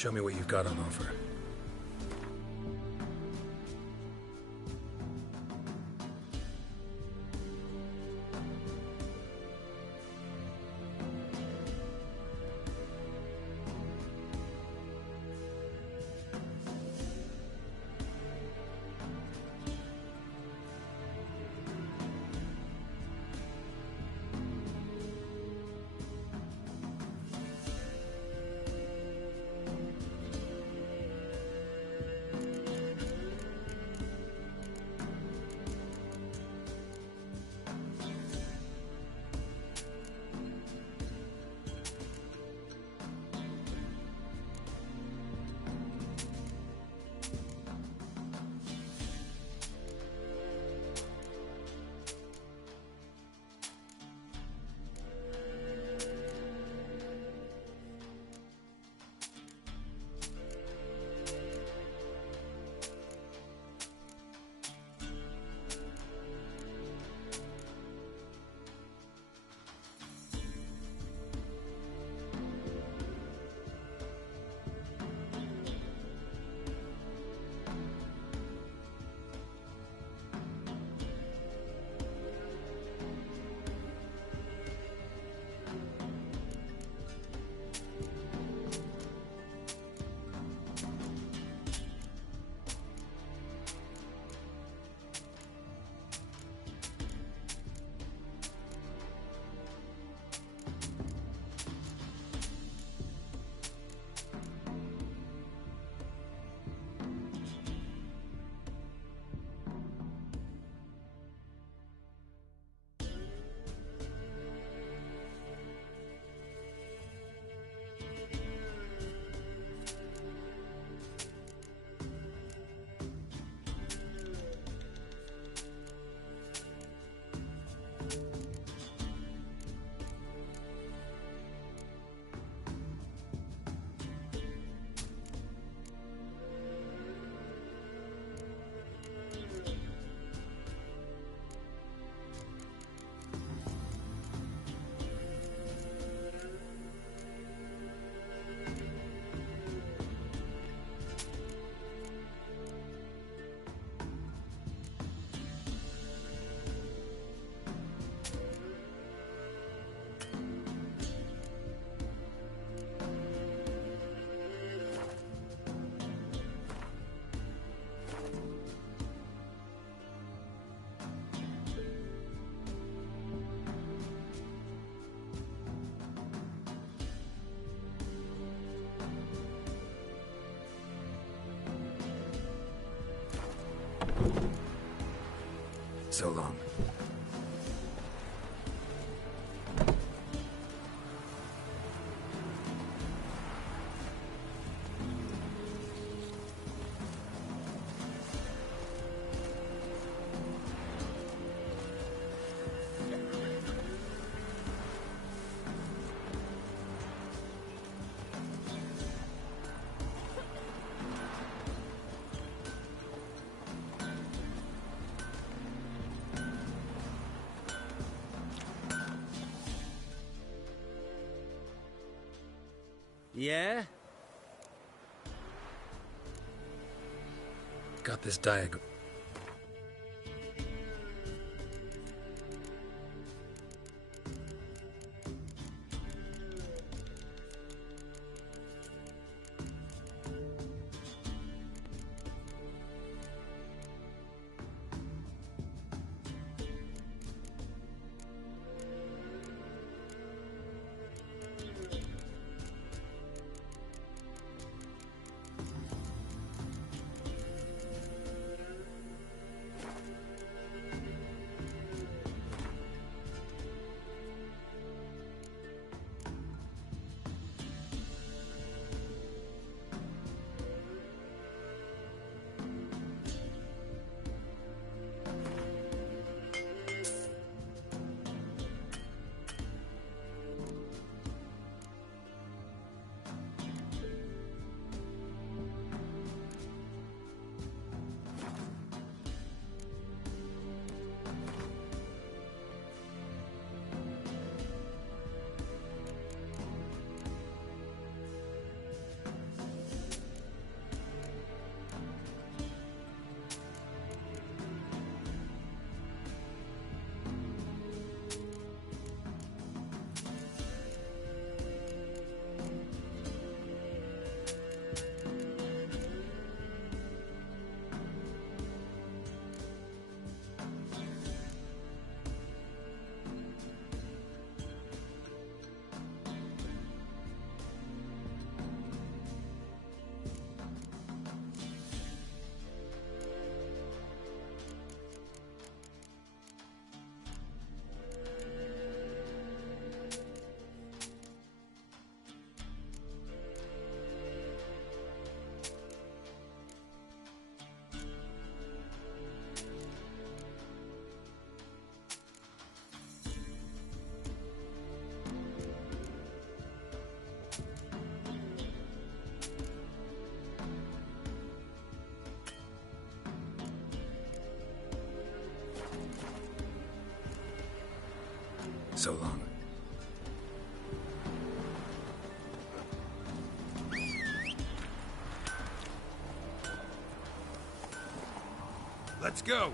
Show me what you've got on offer. So long. Yeah? Got this diagram. So long. Let's go!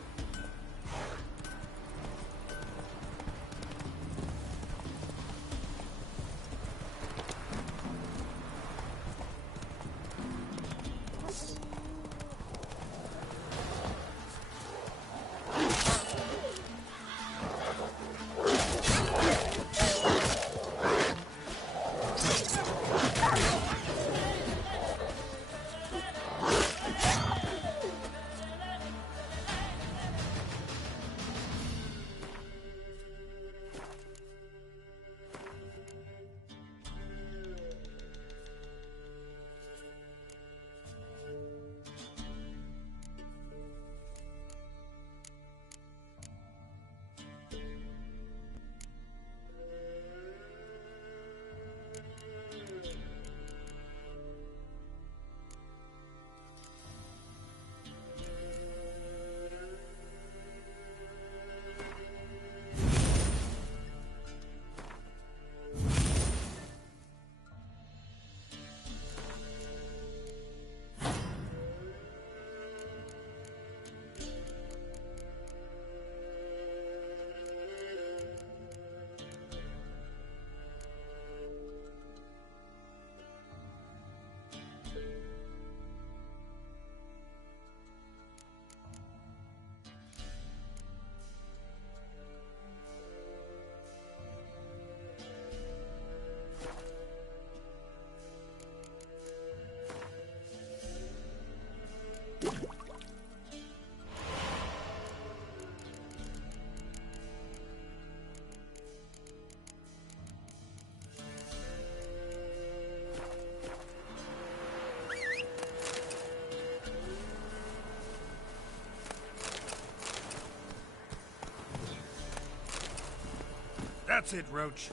That's it, Roach.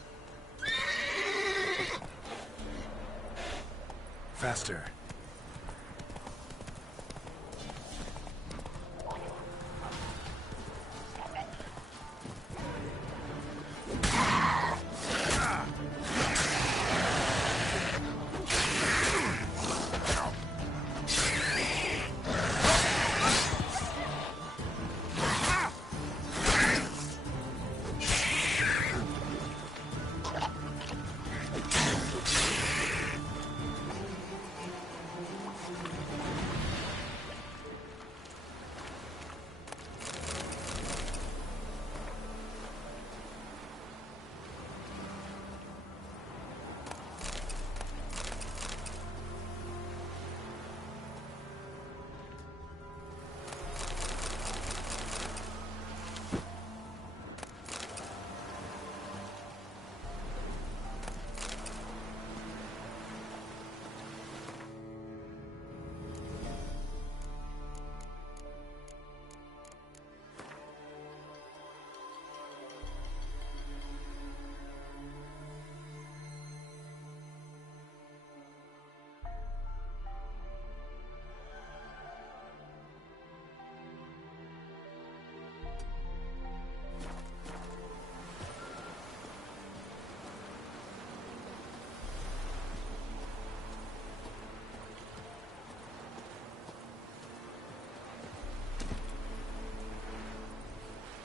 Faster.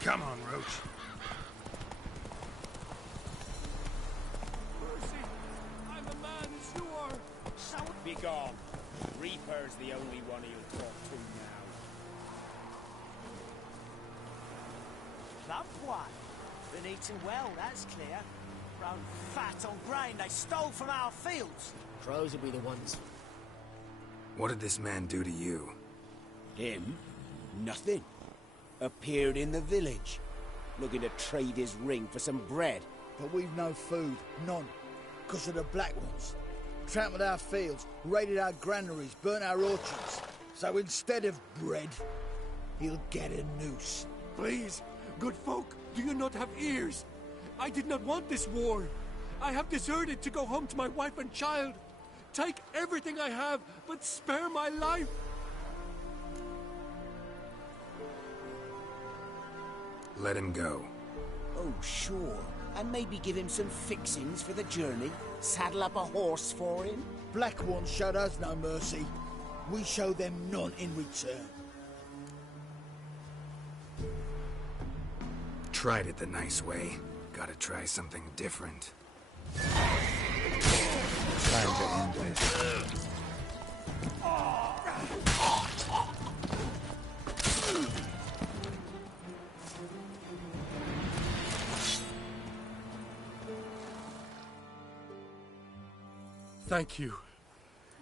Come on, Roach. Mercy! I'm a man as you are! So be gone. Reaper's the only one he'll talk to now. Plump one. Been eating well, that's clear. Grown fat on grain they stole from our fields. Crows will be the ones. What did this man do to you? Him? Nothing. Appeared in the village, looking to trade his ring for some bread. But we've no food, none, because of the Black Ones. Trampled our fields, raided our granaries, burnt our orchards. So instead of bread, he'll get a noose. please, good folk, do you not have ears? I did not want this war. I have deserted to go home to my wife and child. Take everything I have, but spare my life. Let him go. Oh, sure. And maybe give him some fixings for the journey? Saddle up a horse for him? Black Ones showed us no mercy. We show them none in return. Tried it the nice way. Gotta try something different. Time to end this. Thank you.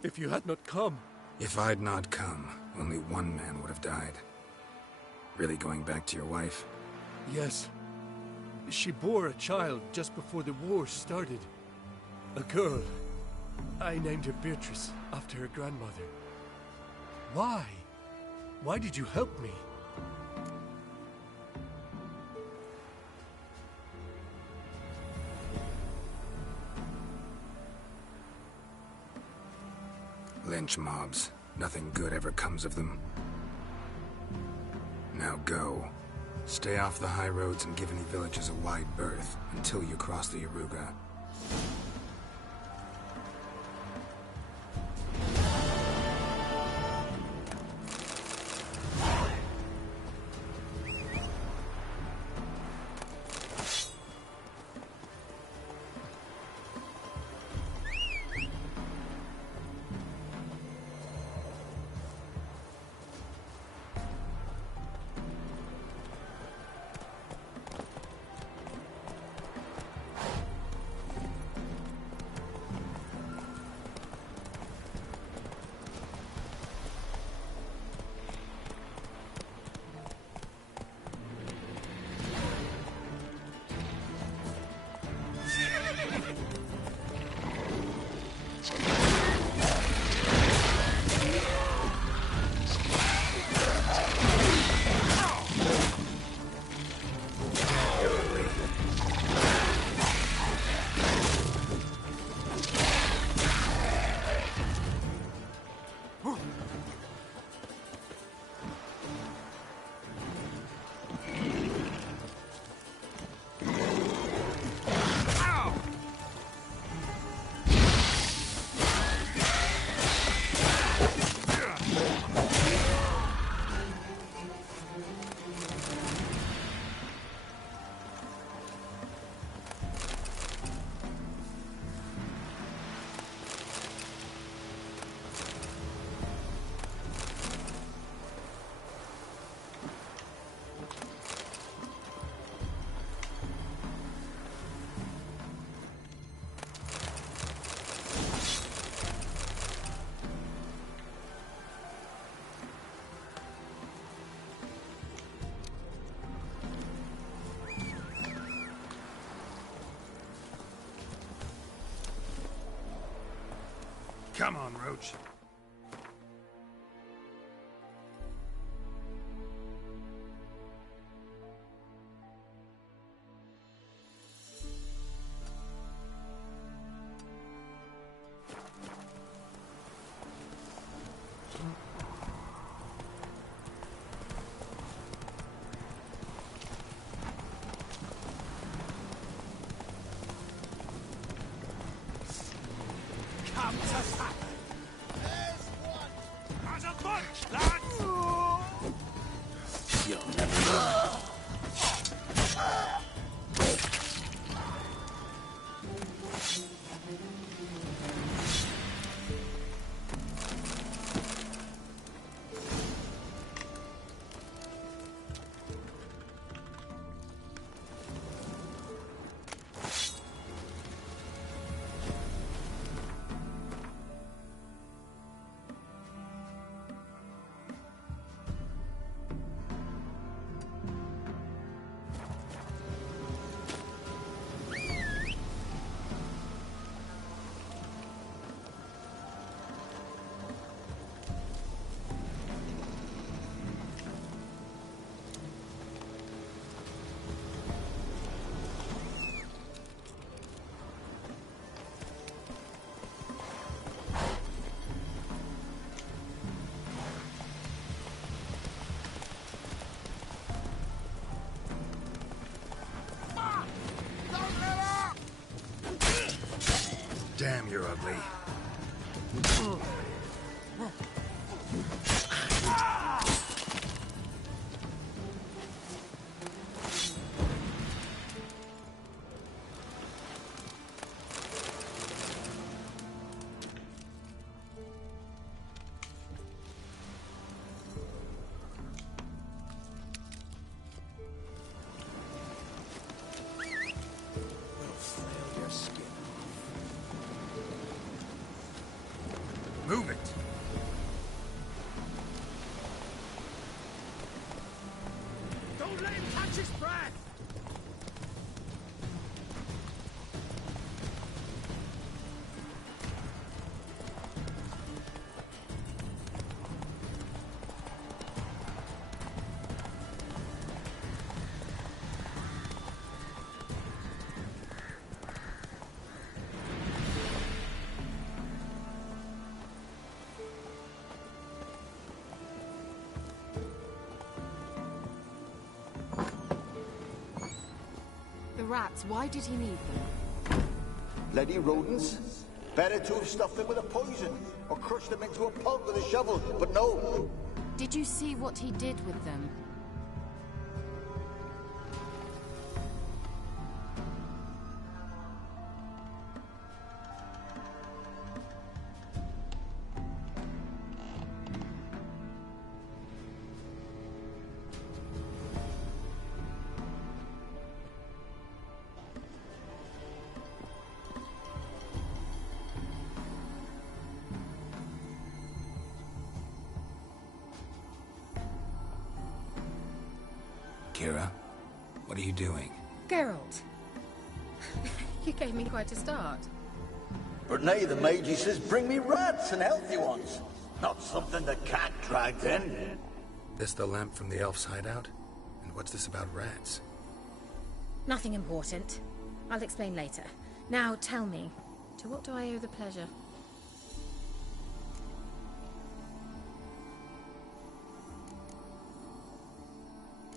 If you had not come... If I'd not come, only one man would have died. Really going back to your wife? Yes. She bore a child just before the war started. A girl. I named her Beatrice, after her grandmother. Why? Why did you help me? Lynch mobs. Nothing good ever comes of them. Now go. Stay off the high roads and give any villages a wide berth until you cross the Yaruga. Come on, Roach. Come to Papa. Damn, you're ugly. Move it! Don't let him catch his breath! The rats, why did he need them? Bloody rodents. Better to have stuffed them with a poison, or crushed them into a pulp with a shovel, but no. Did you see what he did with them? Kira, what are you doing? Geralt. You gave me quite a start. But nay, the mage, he says, bring me rats and healthy ones. Not something the cat dragged in. This the lamp from the elf's hideout? And what's this about rats? Nothing important. I'll explain later. Now tell me, to what do I owe the pleasure?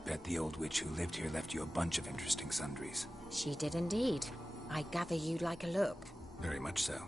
Bet the old witch who lived here left you a bunch of interesting sundries. She did indeed. I gather you'd like a look. Very much so.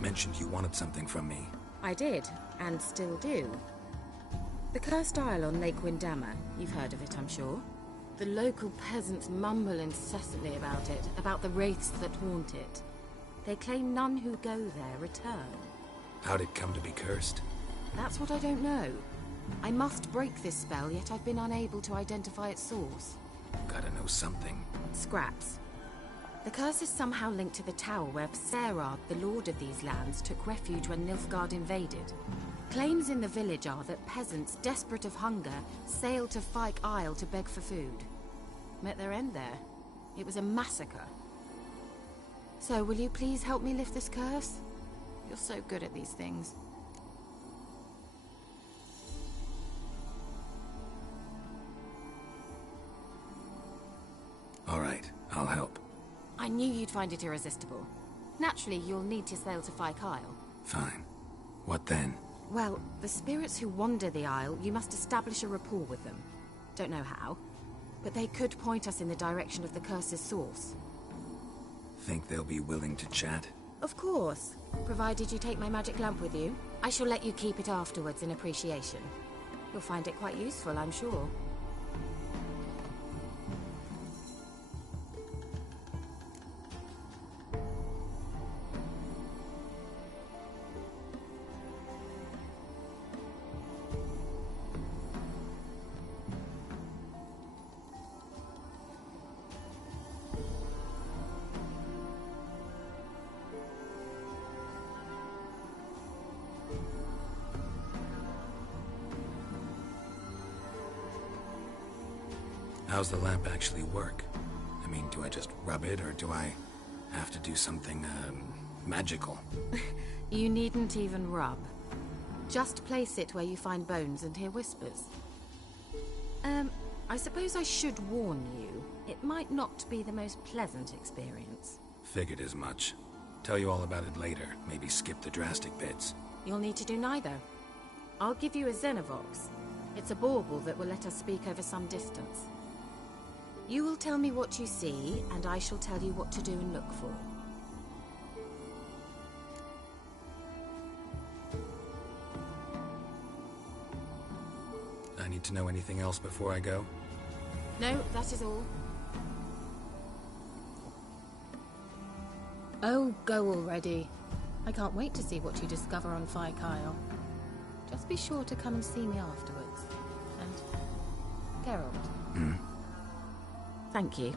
Mentioned you wanted something from me. I did, and still do. The Cursed Isle on Lake Windammer. You've heard of it, I'm sure. The local peasants mumble incessantly about it, about the wraiths that haunt it. They claim none who go there return. How'd it come to be cursed? That's what I don't know. I must break this spell, yet I've been unable to identify its source. Gotta know something. Scraps. The curse is somehow linked to the tower where Serad, the lord of these lands, took refuge when Nilfgaard invaded. Claims in the village are that peasants, desperate of hunger, sailed to Fyke Isle to beg for food. Met their end there. It was a massacre. So, will you please help me lift this curse? You're so good at these things. All right, I'll help. I knew you'd find it irresistible. Naturally, you'll need to sail to Fyke Isle. Fine. What then? Well, the spirits who wander the Isle, you must establish a rapport with them. Don't know how, but they could point us in the direction of the curse's source. Think they'll be willing to chat? Of course. Provided you take my magic lamp with you. I shall let you keep it afterwards in appreciation. You'll find it quite useful, I'm sure. How's the lamp actually work? I mean, do I just rub it, or do I have to do something, magical? You needn't even rub. Just place it where you find bones and hear whispers. I suppose I should warn you. It might not be the most pleasant experience. Figured as much. Tell you all about it later. Maybe skip the drastic bits. You'll need to do neither. I'll give you a Xenovox. It's a bauble that will let us speak over some distance. You will tell me what you see, and I shall tell you what to do and look for. I need to know anything else before I go? No, that is all. Oh, go already. I can't wait to see what you discover on Fyke Isle. Just be sure to come and see me afterwards. And Geralt. Thank you.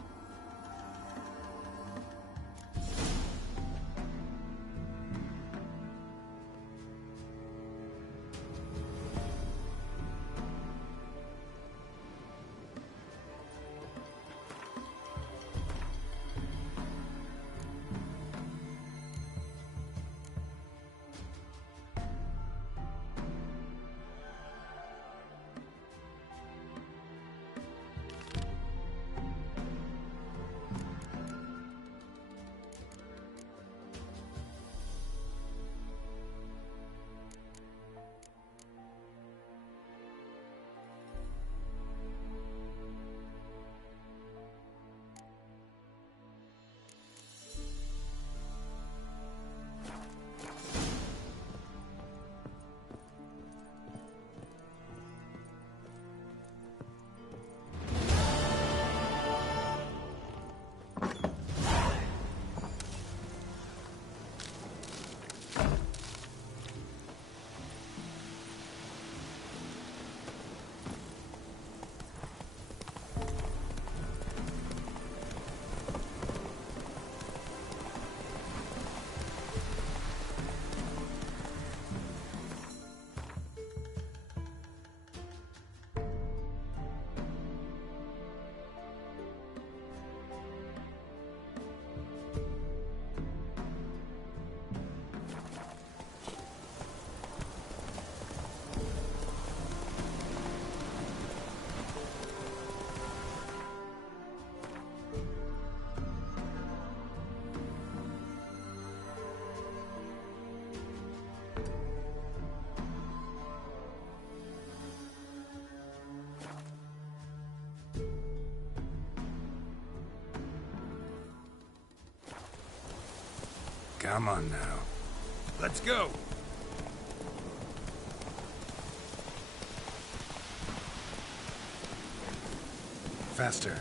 Come on now. Let's go! Faster.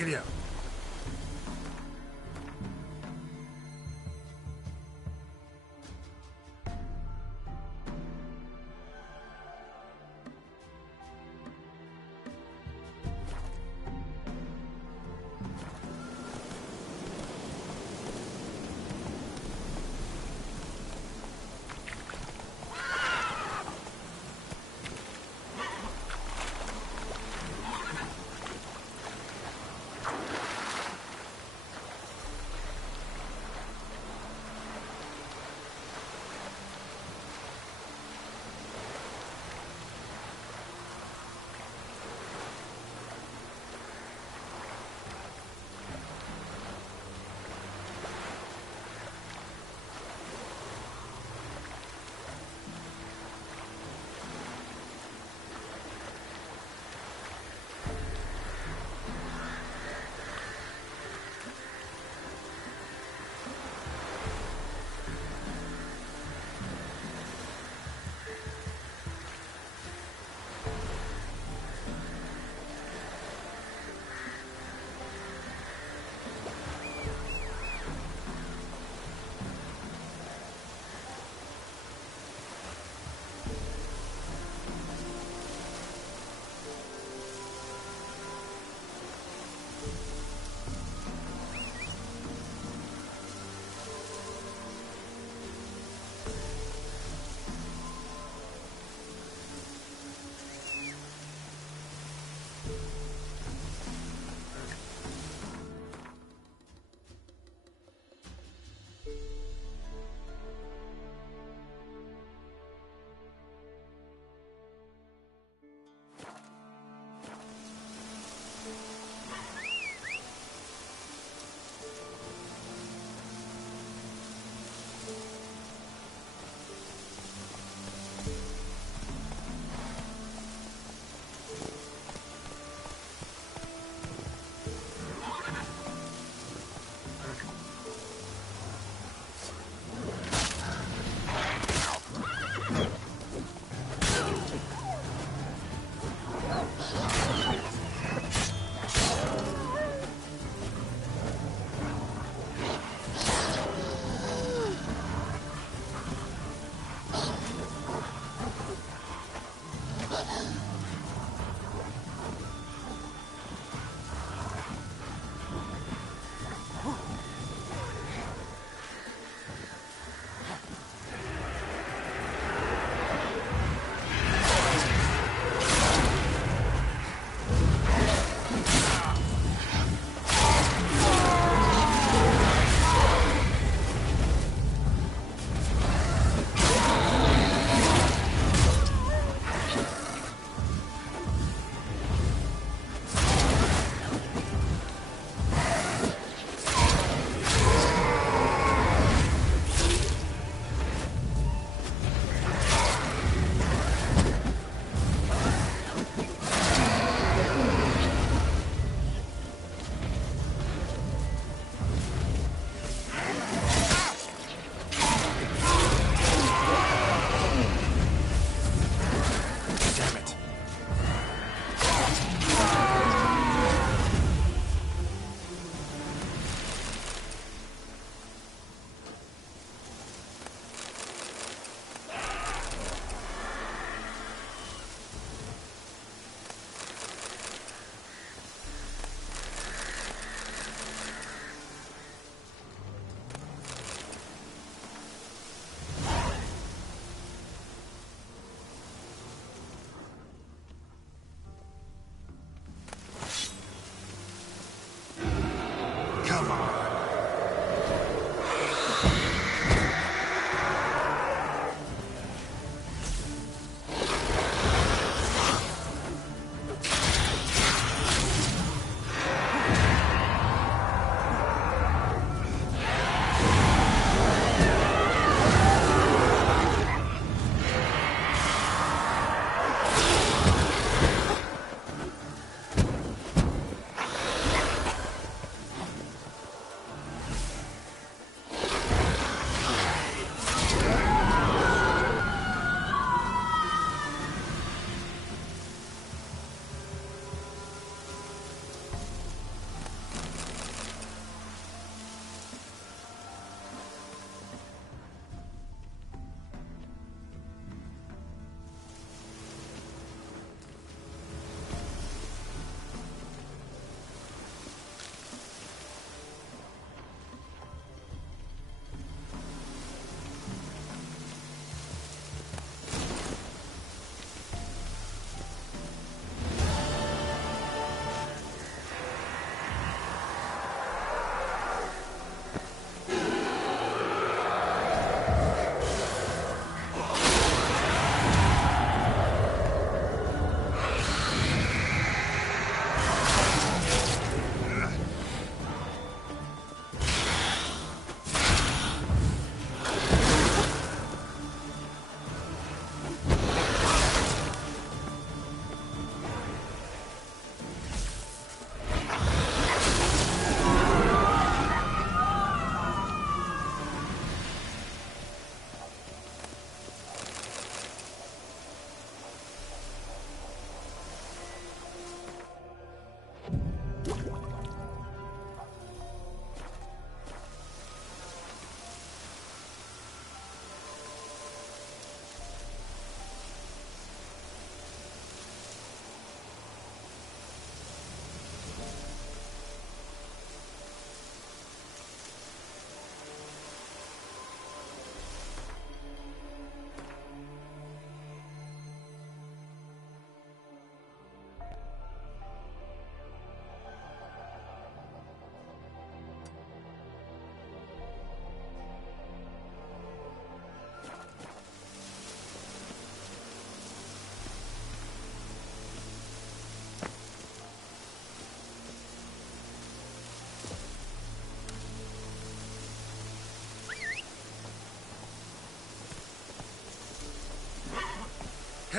Giddy up.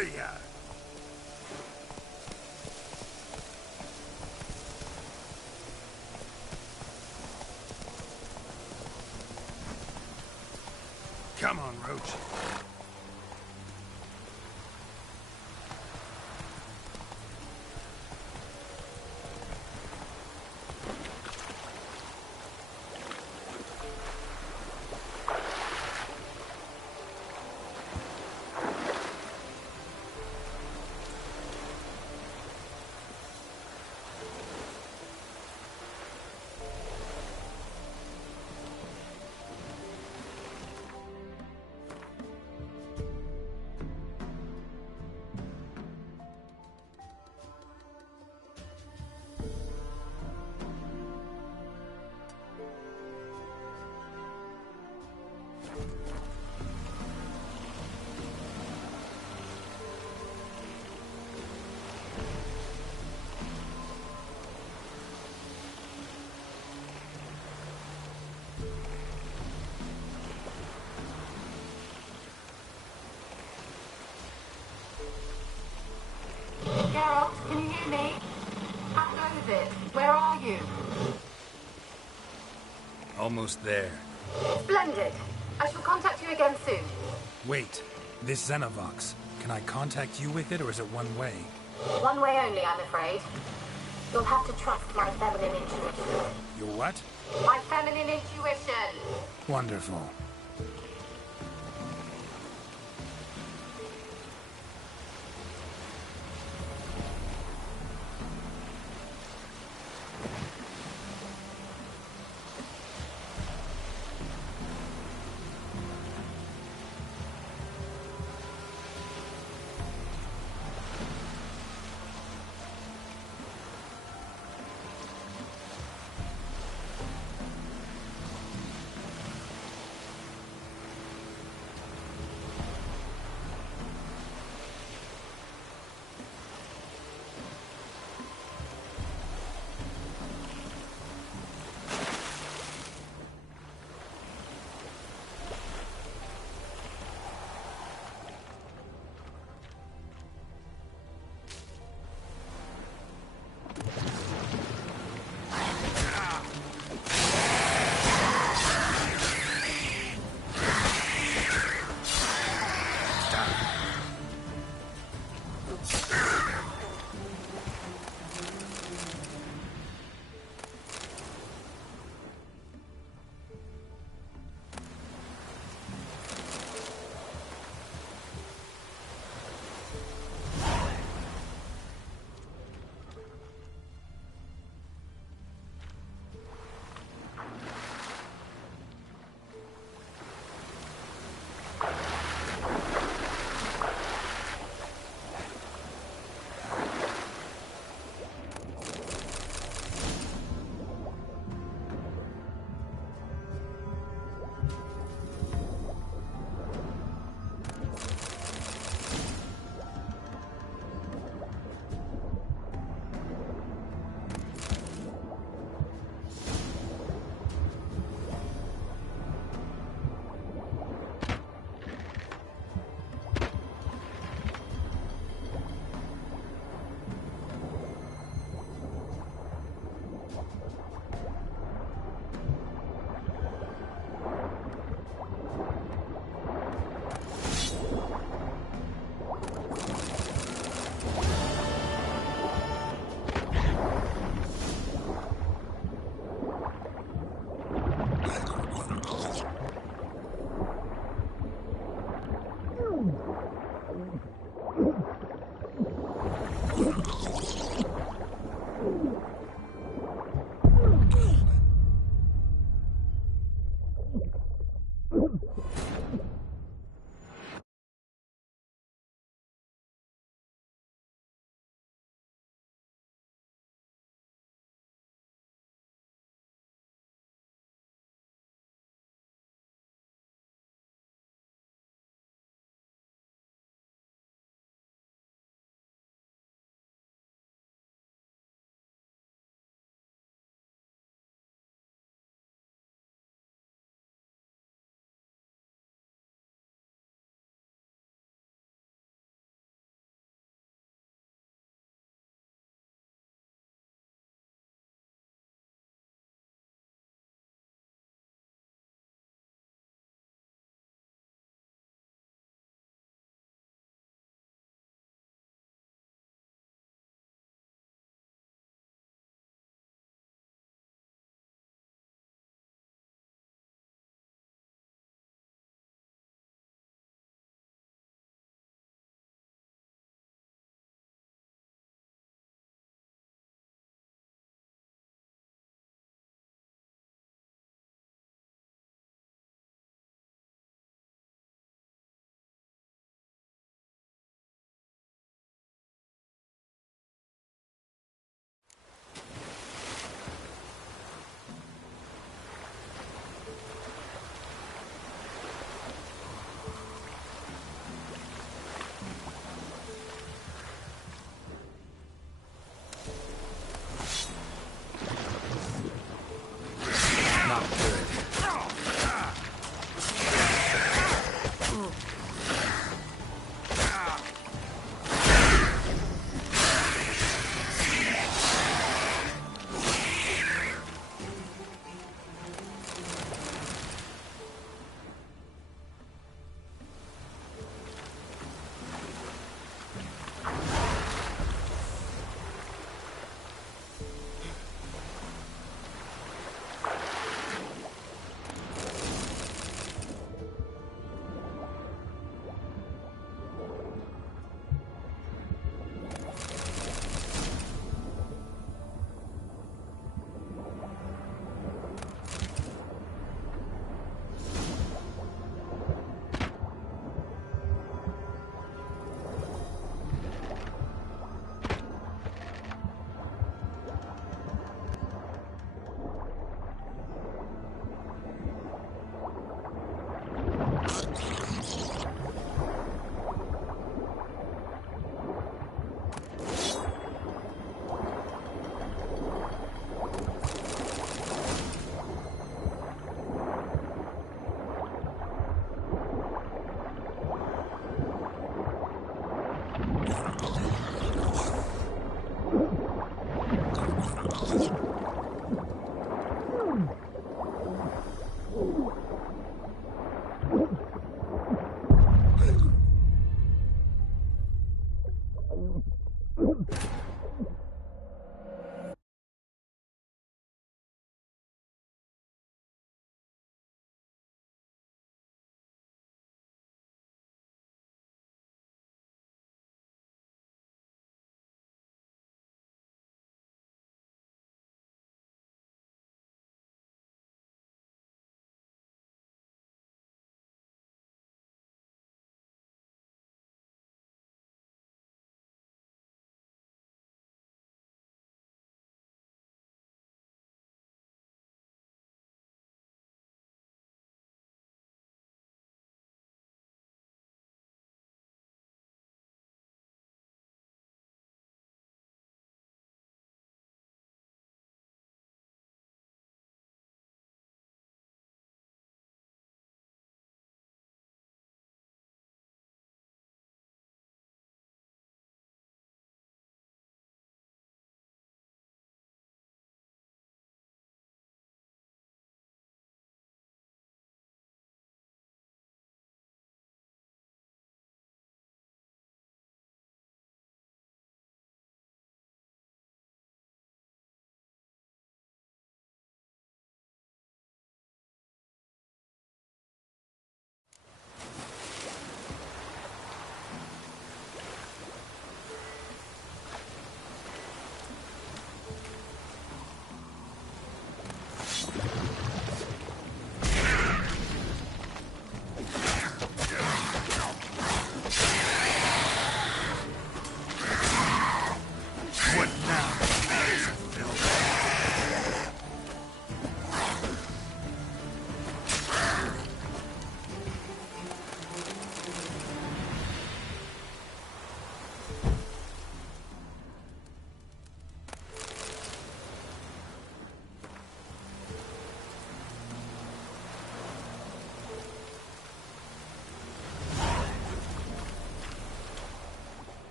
Yeah. Come on, Roach. Geralt, can you hear me? How goes it? Where are you? Almost there. Splendid. I shall contact you again soon. Wait, this Xenovox. Can I contact you with it, or is it one way? One way only, I'm afraid. You'll have to trust my feminine intuition. Your what? My feminine intuition! Wonderful.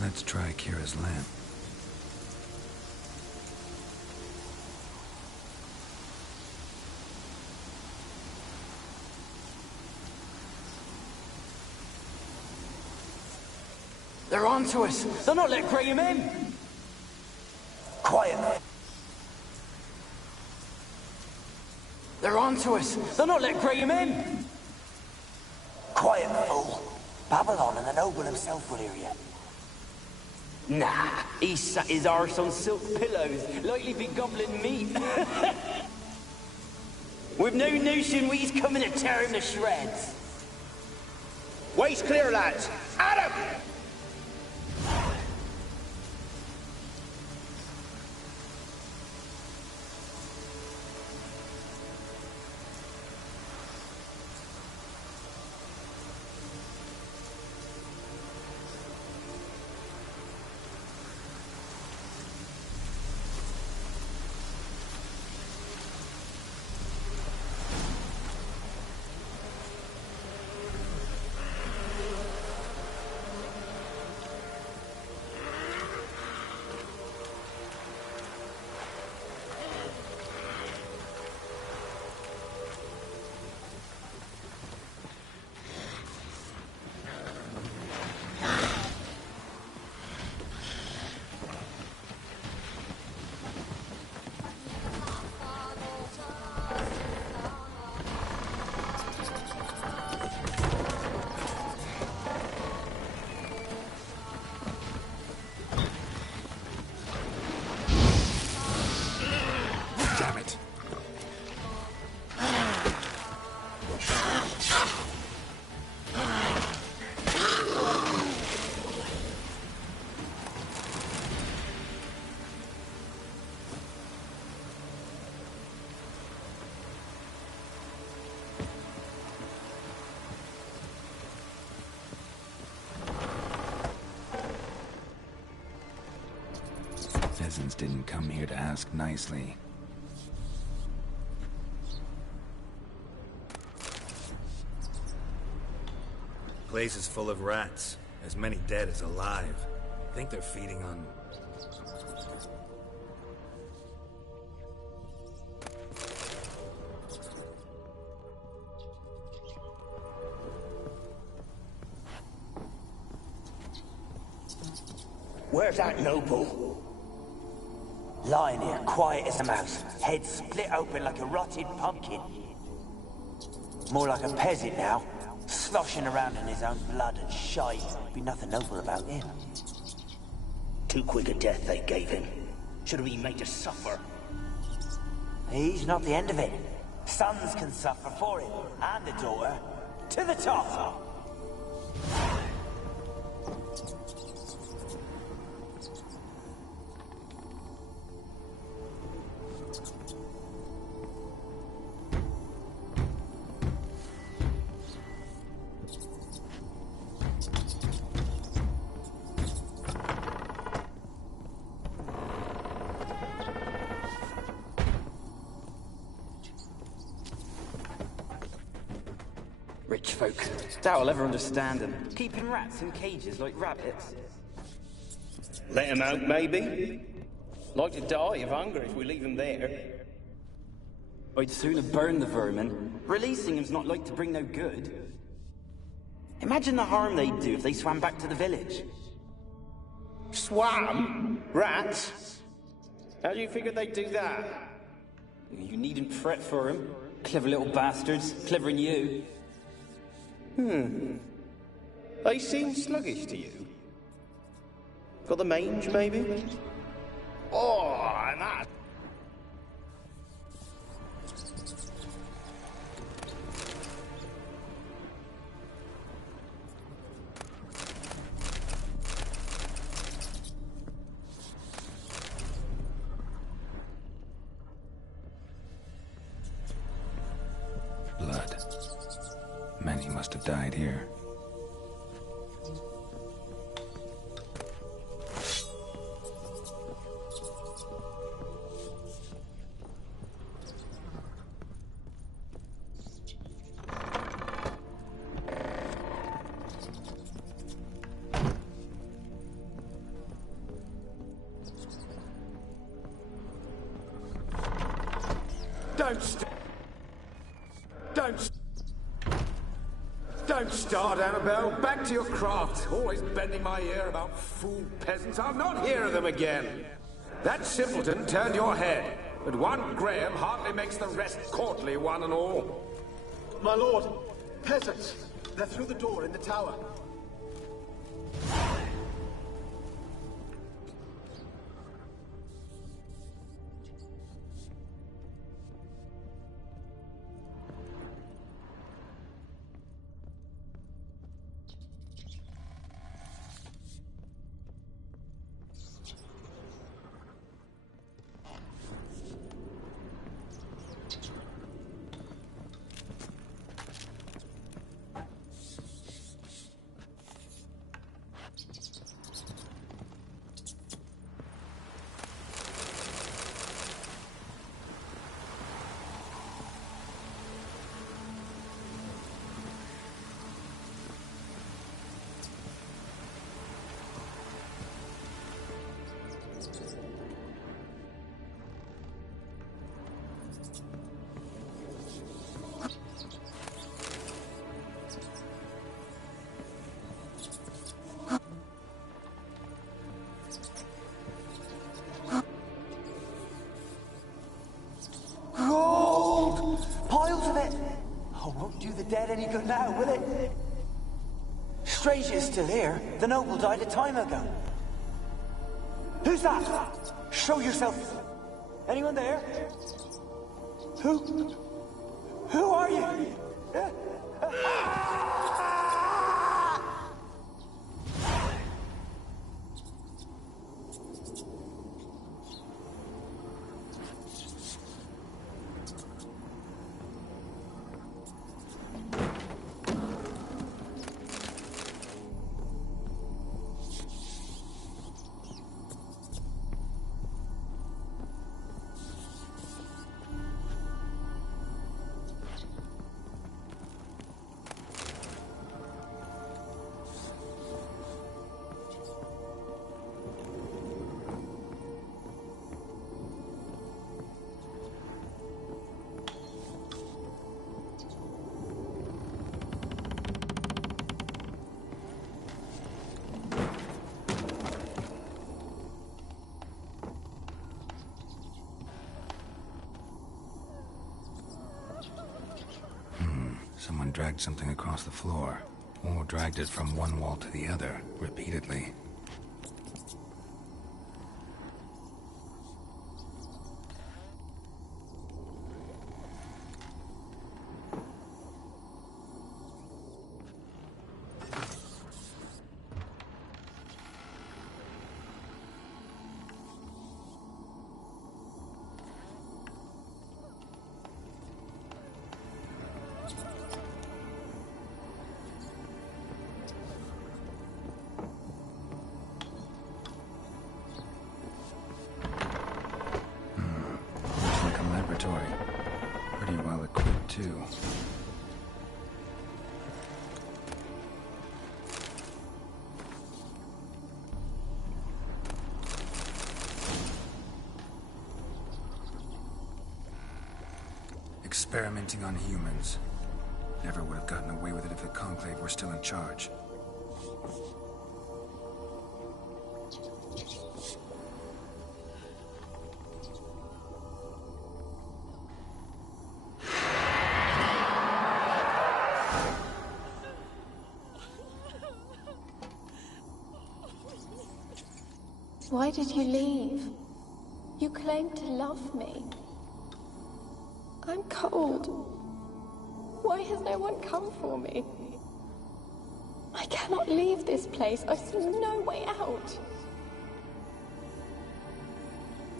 Let's try Kira's lamp. They're onto us! They'll not let Graham in! Quiet! They're onto us! They'll not let Graham in! Quiet, fool. Babylon and the noble himself will hear you. Nah, he sat his arse on silk pillows, likely be gobbling meat. With no notion we's coming to tear him to shreds. Waist clear, lads! At him! Peasants didn't come here to ask nicely. Place is full of rats. As many dead as alive. I think they're feeding on... Where's that noble? Lying here, quiet as a mouse, head split open like a rotted pumpkin. More like a peasant now, sloshing around in his own blood and shite. Be nothing noble about him. Too quick a death they gave him. Should have been made to suffer. He's not the end of it. Sons can suffer for him, and the daughter. To the top! Rich folk. Doubt I'll ever understand them. Keeping rats in cages like rabbits. Let him out, maybe? Like to die of hunger if we leave him there. I'd sooner burn the vermin. Releasing him's not like to bring no good. Imagine the harm they'd do if they swam back to the village. Swam? Rats? How do you figure they'd do that? You needn't fret for him. Clever little bastards. Clever than you. They seem sluggish to you. Got the mange, maybe? Oh, and that... Blood. Many must have died here. Don't start, Annabelle. Back to your craft. Always bending my ear about fool peasants. I'll not hear of them again. That simpleton turned your head, but one Graham hardly makes the rest courtly, one and all. My lord, peasants. They're through the door in the tower. Gold! Piles of it! Oh, won't do the dead any good now, will it? Strange it's still here. The noble died a time ago. Who's that? Show yourself. Anyone there? Who are you? Someone dragged something across the floor, or dragged it from one wall to the other, repeatedly. Pretty well equipped, too. Experimenting on humans. Never would have gotten away with it if the Conclave were still in charge. Why did you leave? You claimed to love me. I'm cold. Why has no one come for me? I cannot leave this place. I see no way out.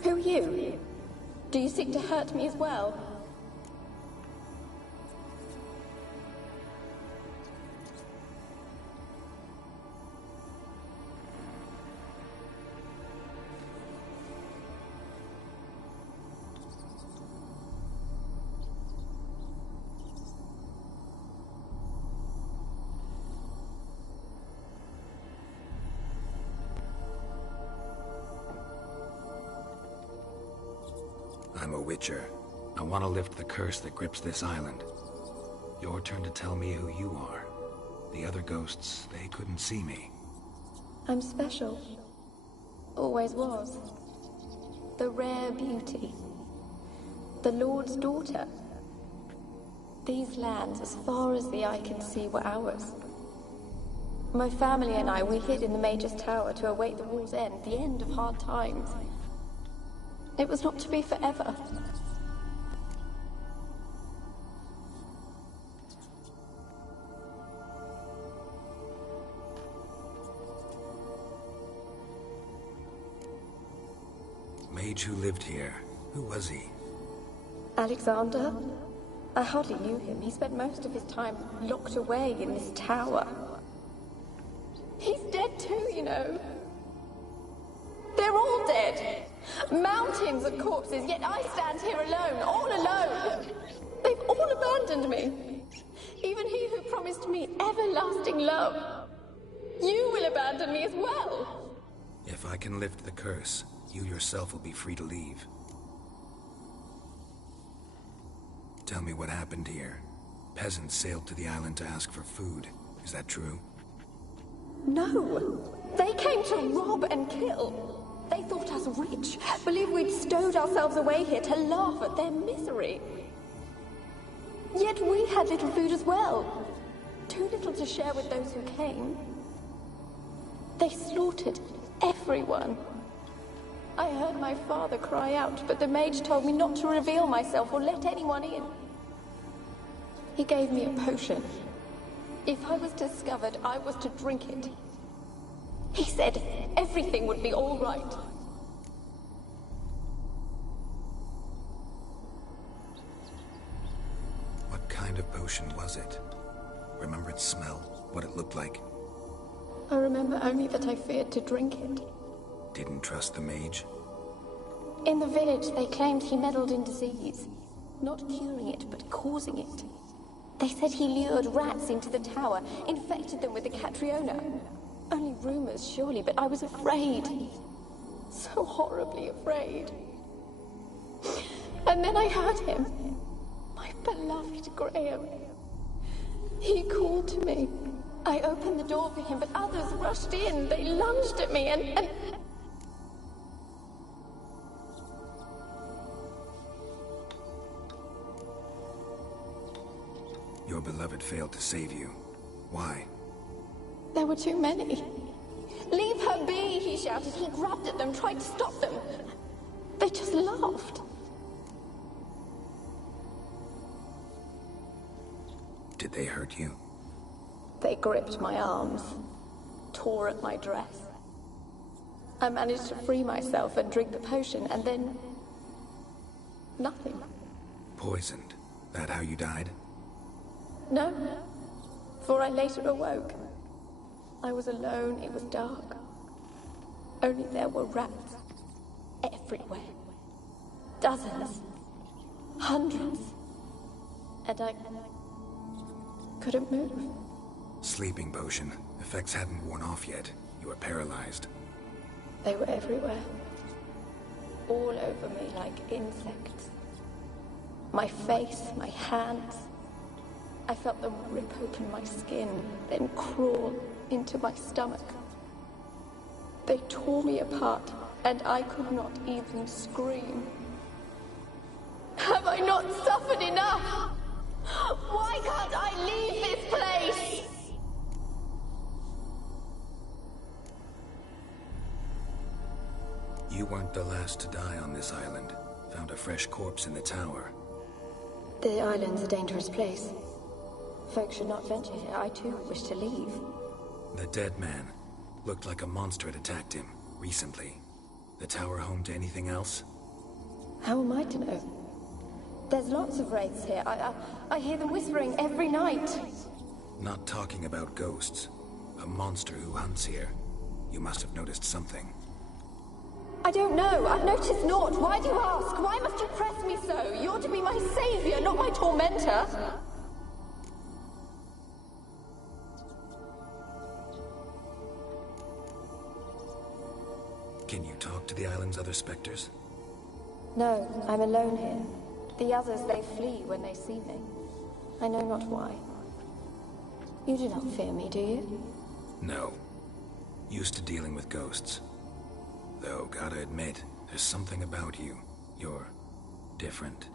Who are you? Do you seek to hurt me as well? I'm a Witcher. I want to lift the curse that grips this island. Your turn to tell me who you are. The other ghosts, they couldn't see me. I'm special. Always was. The rare beauty. The Lord's daughter. These lands, as far as the eye can see, were ours. My family and I, we hid in the Mage's Tower to await the war's end, the end of hard times. It was not to be forever. Mage who lived here. Who was he? Alexander? I hardly knew him. He spent most of his time locked away in this tower. He's dead too, you know. They're all dead. Mountains of corpses, yet I stand here alone, all alone. They've all abandoned me. Even he who promised me everlasting love. You will abandon me as well. If I can lift the curse, you yourself will be free to leave. Tell me what happened here. Peasants sailed to the island to ask for food. Is that true? No. They came to rob and kill. They thought us rich, believed we'd stowed ourselves away here to laugh at their misery. Yet we had little food as well. Too little to share with those who came. They slaughtered everyone. I heard my father cry out, but the mage told me not to reveal myself or let anyone in. He gave me a potion. If I was discovered, I was to drink it. He said everything would be all right. What kind of potion was it? Remember its smell? What it looked like? I remember only that I feared to drink it. Didn't trust the mage? In the village, they claimed he meddled in disease. Not curing it, but causing it. They said he lured rats into the tower, infected them with the Catriona. Only rumors, surely, but I was afraid. So horribly afraid. And then I heard him. My beloved Graham. He called to me. I opened the door for him, but others rushed in. They lunged at me and... Your beloved failed to save you. Why? There were too many. Leave her be, he shouted. He grabbed at them, tried to stop them. They just laughed. Did they hurt you? They gripped my arms, tore at my dress. I managed to free myself and drink the potion, and then... nothing. Poisoned? That how you died? No, for I later awoke. I was alone, it was dark. Only there were rats. Everywhere. Dozens. Hundreds. And I couldn't move. Sleeping potion. Effects hadn't worn off yet. You were paralyzed. They were everywhere. All over me like insects. My face, my hands. I felt them rip open my skin, then crawl into my stomach. They tore me apart, and I could not even scream. Have I not suffered enough? Why can't I leave this place? You weren't the last to die on this island. Found a fresh corpse in the tower. The island's a dangerous place. Folks should not venture here. I too wish to leave. The dead man. Looked like a monster had attacked him, recently. The tower home to anything else? How am I to know? There's lots of wraiths here. I hear them whispering every night. Not talking about ghosts. A monster who hunts here. You must have noticed something. I don't know. I've noticed naught. Why do you ask? Why must you press me so? You're to be my savior, not my tormentor. Can you talk to the island's other specters? No, I'm alone here. The others, they flee when they see me. I know not why. You do not fear me, do you? No. Used to dealing with ghosts. Though, gotta admit, there's something about you. You're different.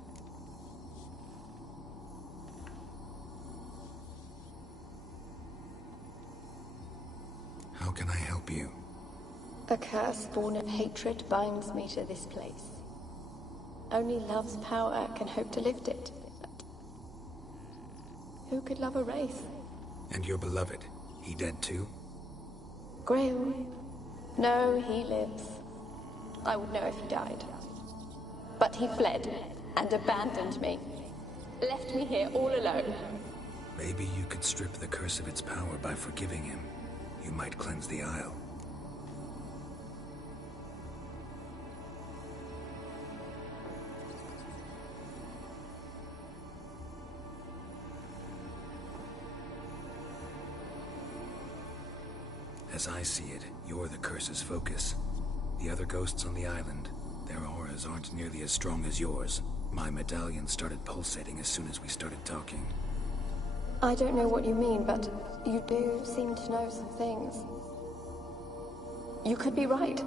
How can I help you? A curse born of hatred binds me to this place. Only love's power can hope to lift it. But who could love a wraith? And your beloved, he dead too? Graham? No, he lives. I would know if he died. But he fled and abandoned me. Left me here all alone. Maybe you could strip the curse of its power by forgiving him. You might cleanse the Isle. As I see it, you're the curse's focus. The other ghosts on the island, their auras aren't nearly as strong as yours. My medallion started pulsating as soon as we started talking. I don't know what you mean, but you do seem to know some things. You could be right.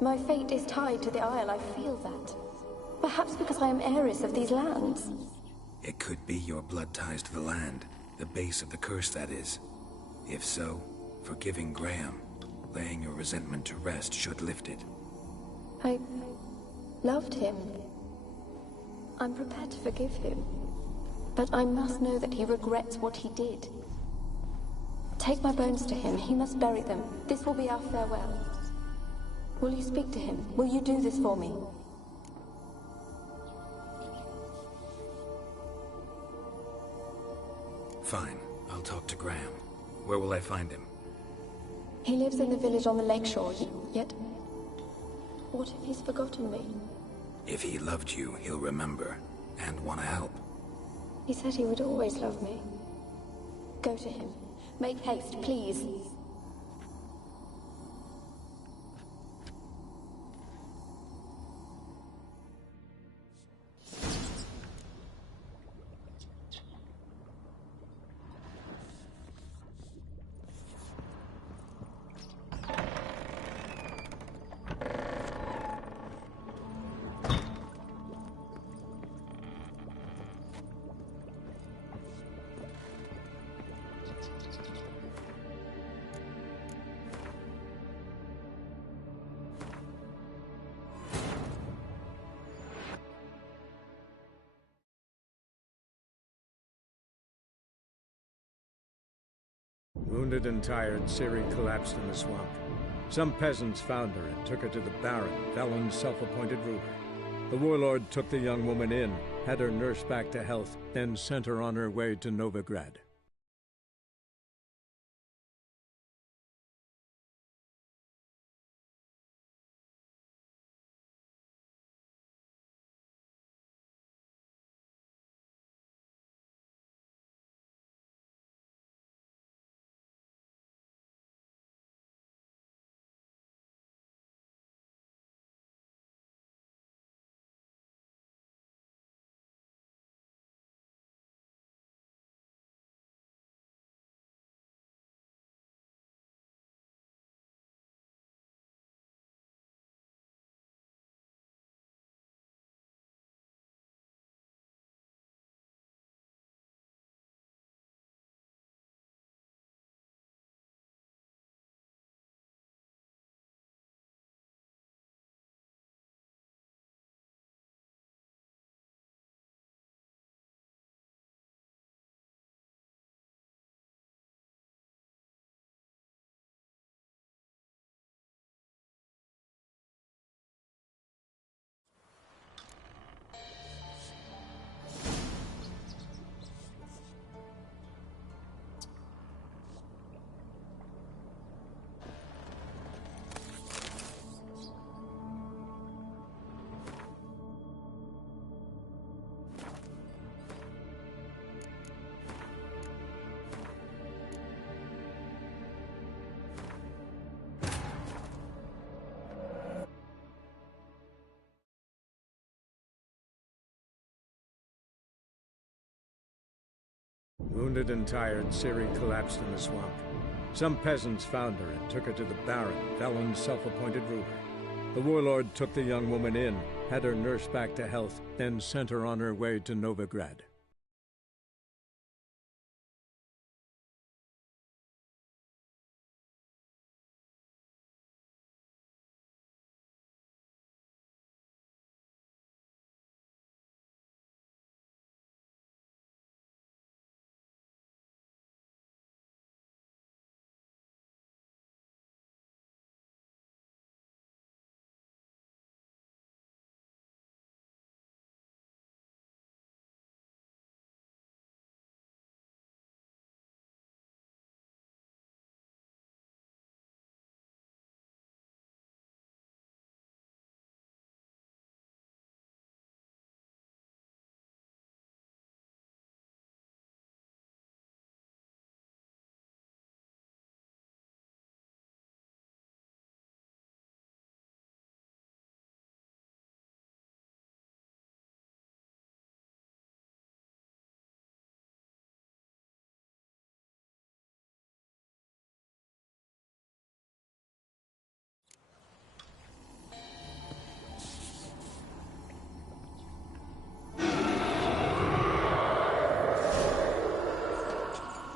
My fate is tied to the Isle, I feel that. Perhaps because I am heiress of these lands. It could be your blood ties to the land, the base of the curse, that is. If so, forgiving Graham, laying your resentment to rest should lift it. I loved him. I'm prepared to forgive him. But I must know that he regrets what he did. Take my bones to him. He must bury them. This will be our farewell. Will you speak to him? Will you do this for me? Fine. I'll talk to Graham. Where will I find him? He lives in the village on the lakeshore, yet... What if he's forgotten me? If he loved you, he'll remember, and want to help. He said he would always love me. Go to him. Make haste, please. Wounded and tired, Ciri collapsed in the swamp. Some peasants found her and took her to the Baron, Velen's self-appointed ruler. The warlord took the young woman in, had her nursed back to health, then sent her on her way to Novigrad. Wounded and tired, Ciri collapsed in the swamp. Some peasants found her and took her to the Baron, Velen's self-appointed ruler. The warlord took the young woman in, had her nursed back to health, then sent her on her way to Novigrad.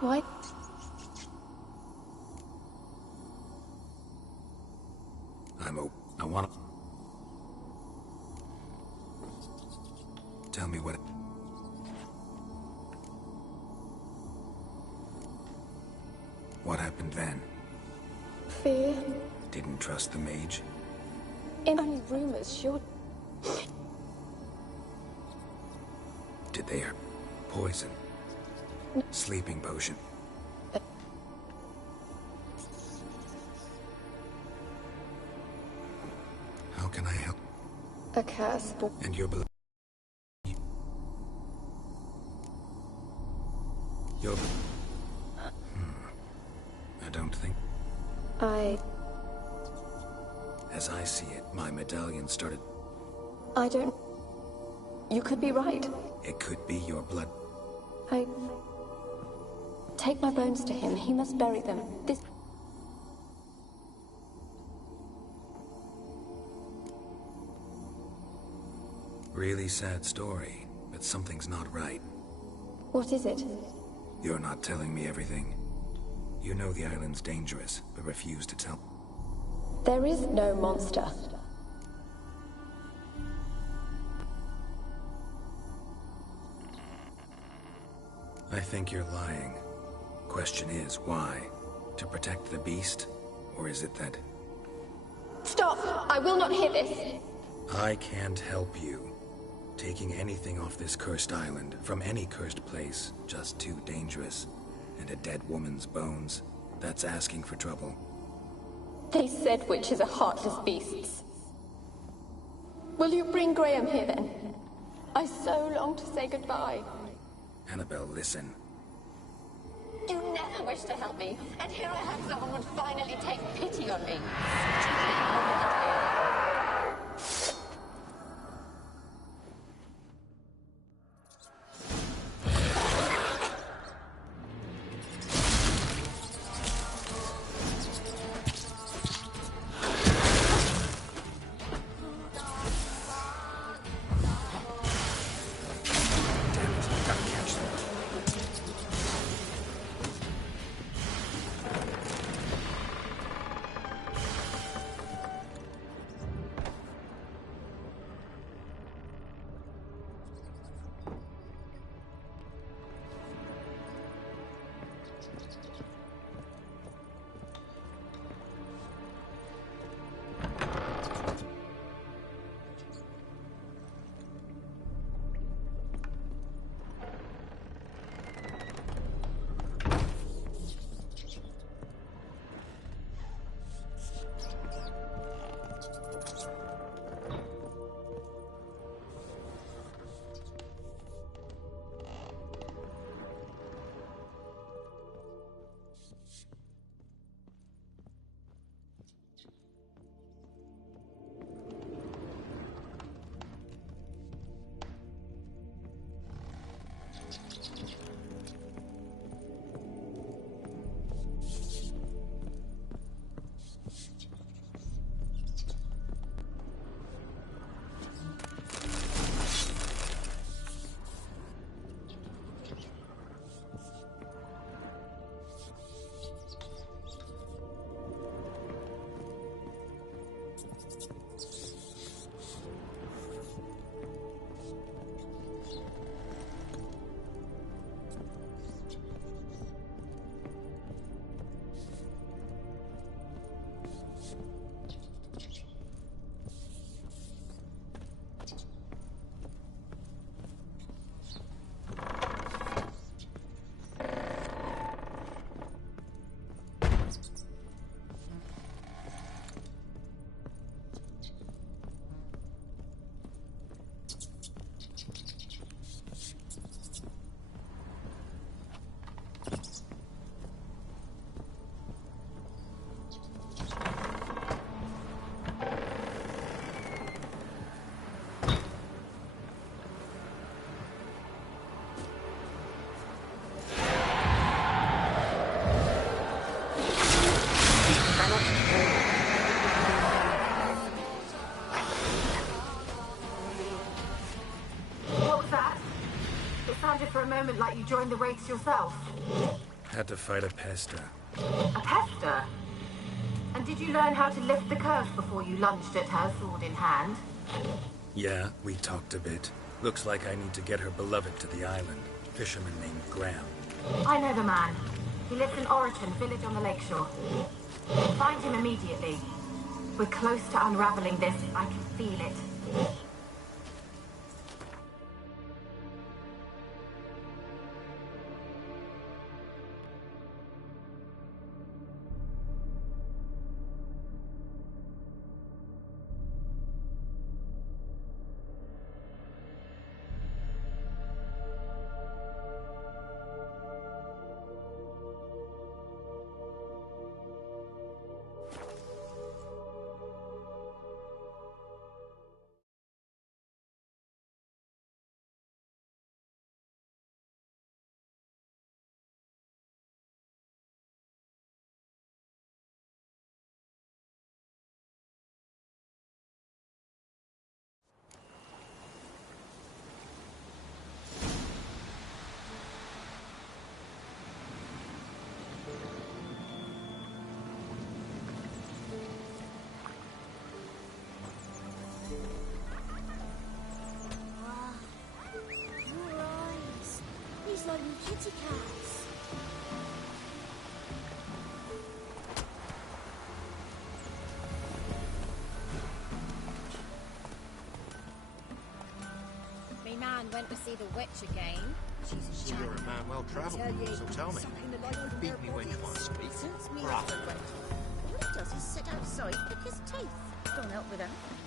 Why? I want to... Tell me what... What happened then? Fear. Didn't trust the mage? In only rumors, sure. Did they have poison? Sleeping potion? How can I help? A curse. And your beloved... Your... I don't think... As I see it, my medallion started... I don't... You could be right. It could be your blood. Take my bones to him. He must bury them. This... Really sad story, but something's not right. What is it? You're not telling me everything. You know the island's dangerous, but refuse to tell. There is no monster. I think you're lying. Question is, why? To protect the beast? Or is it that... Stop! I will not hear this! I can't help you. Taking anything off this cursed island, from any cursed place, just too dangerous. And a dead woman's bones, that's asking for trouble. They said witches are heartless beasts. Will you bring Graham here then? I so long to say goodbye. Annabelle, listen. You never wished to help me, and here I have someone who would finally take pity on me. look like you joined the Wraiths yourself. Had to fight a pester. A pester? And did you learn how to lift the curse before you lunged at her, sword in hand? Yeah, we talked a bit. Looks like I need to get her beloved to the island. Fisherman named Graham. I know the man. He lives in Oriton, village on the lakeshore. Find him immediately. We're close to unraveling this. I can feel it. Like kitty cats. Me man went to see the witch again. She's a So you're a man well travelled, so tell me. Beat me when you want to speak. Since me Bravo. husband went off, all he does is sit outside, pick his teeth. Don't help with that anymore.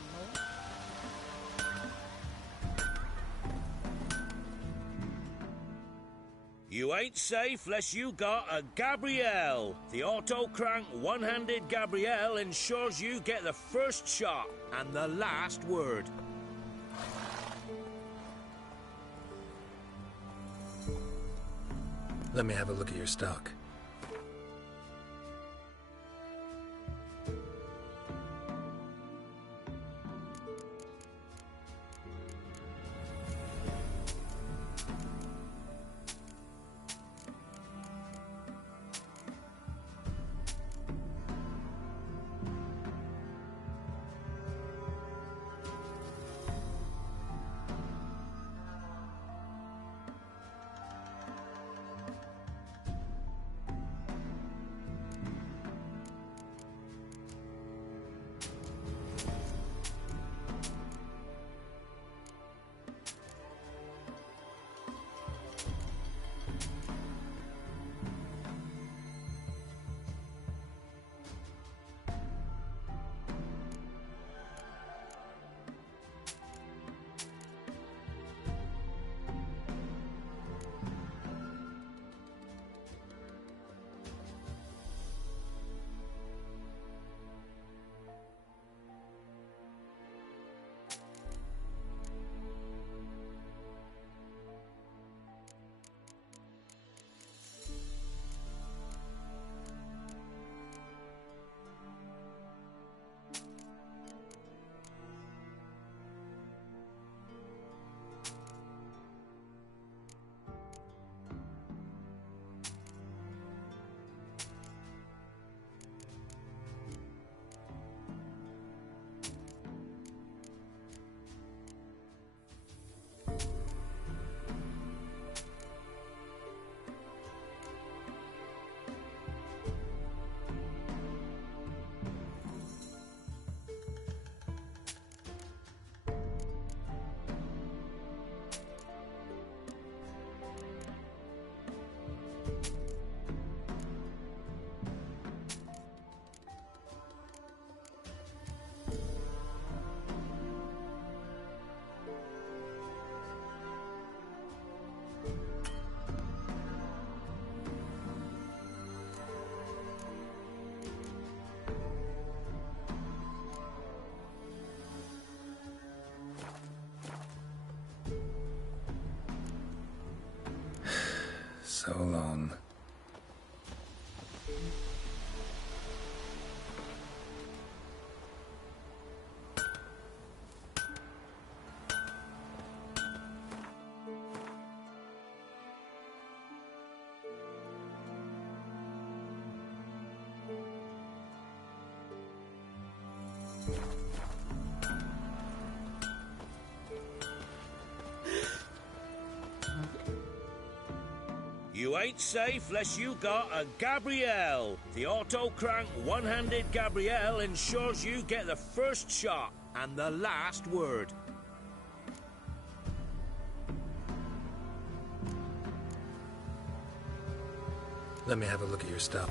You ain't safe unless you got a Gabrielle. The auto-crank one-handed Gabrielle ensures you get the first shot and the last word. Let me have a look at your stock. So long. You ain't safe unless you got a Gabrielle. The auto-crank one-handed Gabrielle ensures you get the first shot and the last word. Let me have a look at your stuff.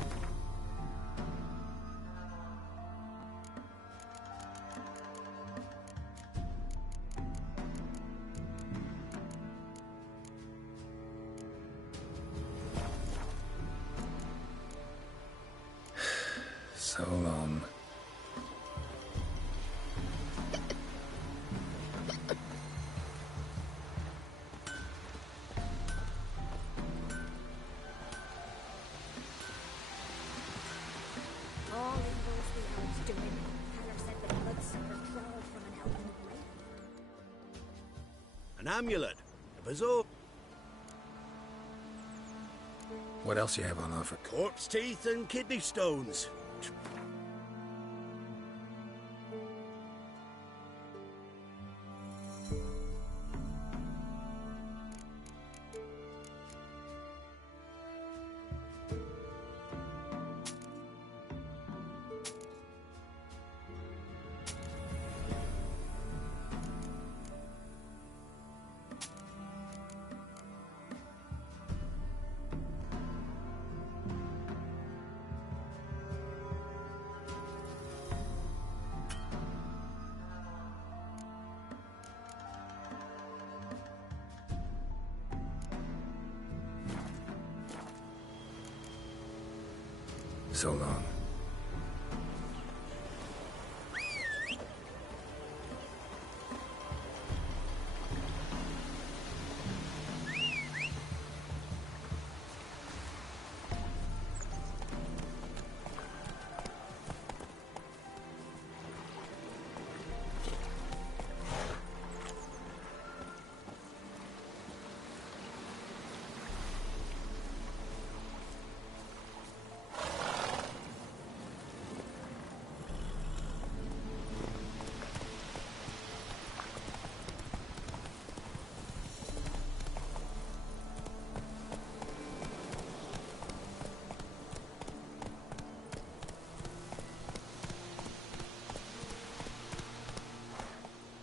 So long. All evils the earth's doing. Tyler said the bloodsucker crawled from an elven blade. An amulet. A bazaar. What else you have on offer? Corpse teeth and kidney stones. So long.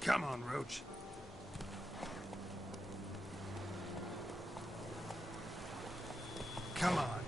Come on, Roach. Come on.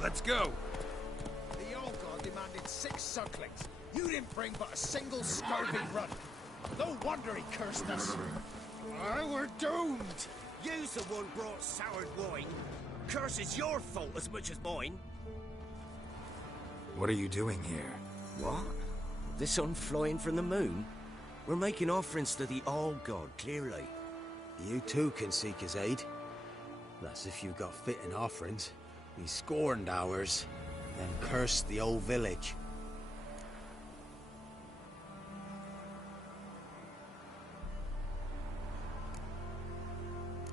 Let's go. The old god demanded 6 sucklings. You didn't bring but a single scurvy run. No wonder he cursed us. We're doomed. You's the one brought soured wine. Curse is your fault as much as mine. What are you doing here? What? The sun flying from the moon? We're making offerings to the All-God, clearly. You too can seek his aid. That's if you got fitting offerings. He scorned ours, then cursed the old village.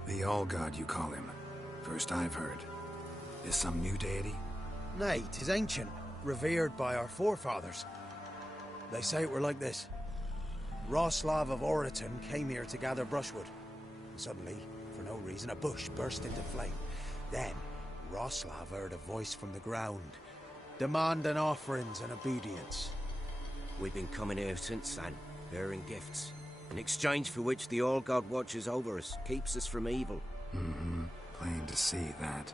The All-God, you call him. First I've heard. Is some new deity? Nay, 'tis ancient, revered by our forefathers. They say it were like this. Roslav of Oriton came here to gather brushwood. And suddenly, for no reason, a bush burst into flame. Then, Roslav heard a voice from the ground, demanding offerings and obedience. We've been coming here since then, bearing gifts. in exchange for which the All God watches over us, keeps us from evil. Mm-hmm. Plain to see that.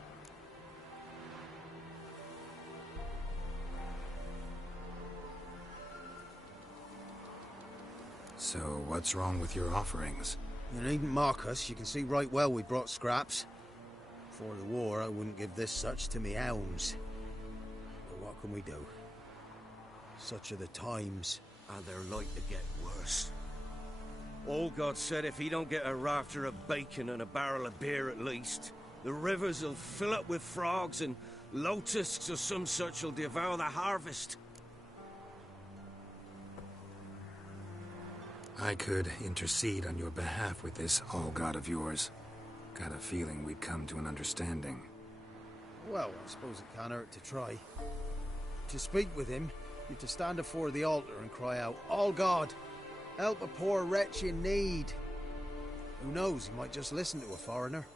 So, what's wrong with your offerings? You needn't mock us. You can see right well we brought scraps. Before the war, I wouldn't give this such to me elms. But what can we do? Such are the times. And they're like to get worse. All God said if he don't get a rafter of bacon and a barrel of beer at least, the rivers will fill up with frogs and locusts or some such will devour the harvest. I could intercede on your behalf with this all-god of yours. Got a feeling we'd come to an understanding. Well, I suppose it can't hurt to try. To speak with him, you've to stand before the altar and cry out, All God, help a poor wretch in need. Who knows, he might just listen to a foreigner.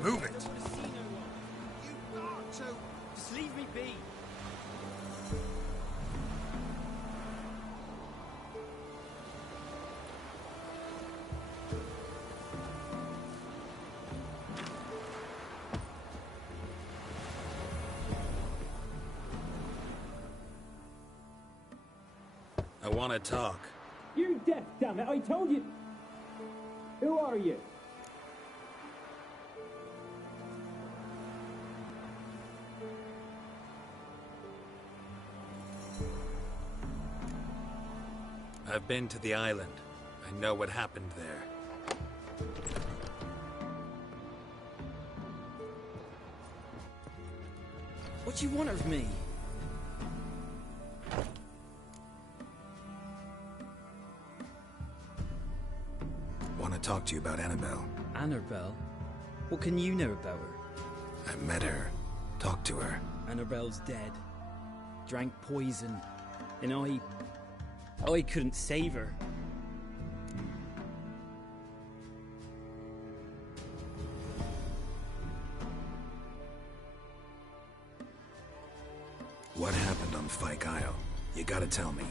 Move it! You got to! Just leave me be! I want to talk. You're deaf, damn it! I told you! Who are you? I've been to the island. I know what happened there. What do you want of me? Want to talk to you about Annabelle. Annabelle? What can you know about her? I met her. Talked to her. Annabelle's dead. Drank poison. And I couldn't save her. What happened on Fyke Isle? You gotta tell me.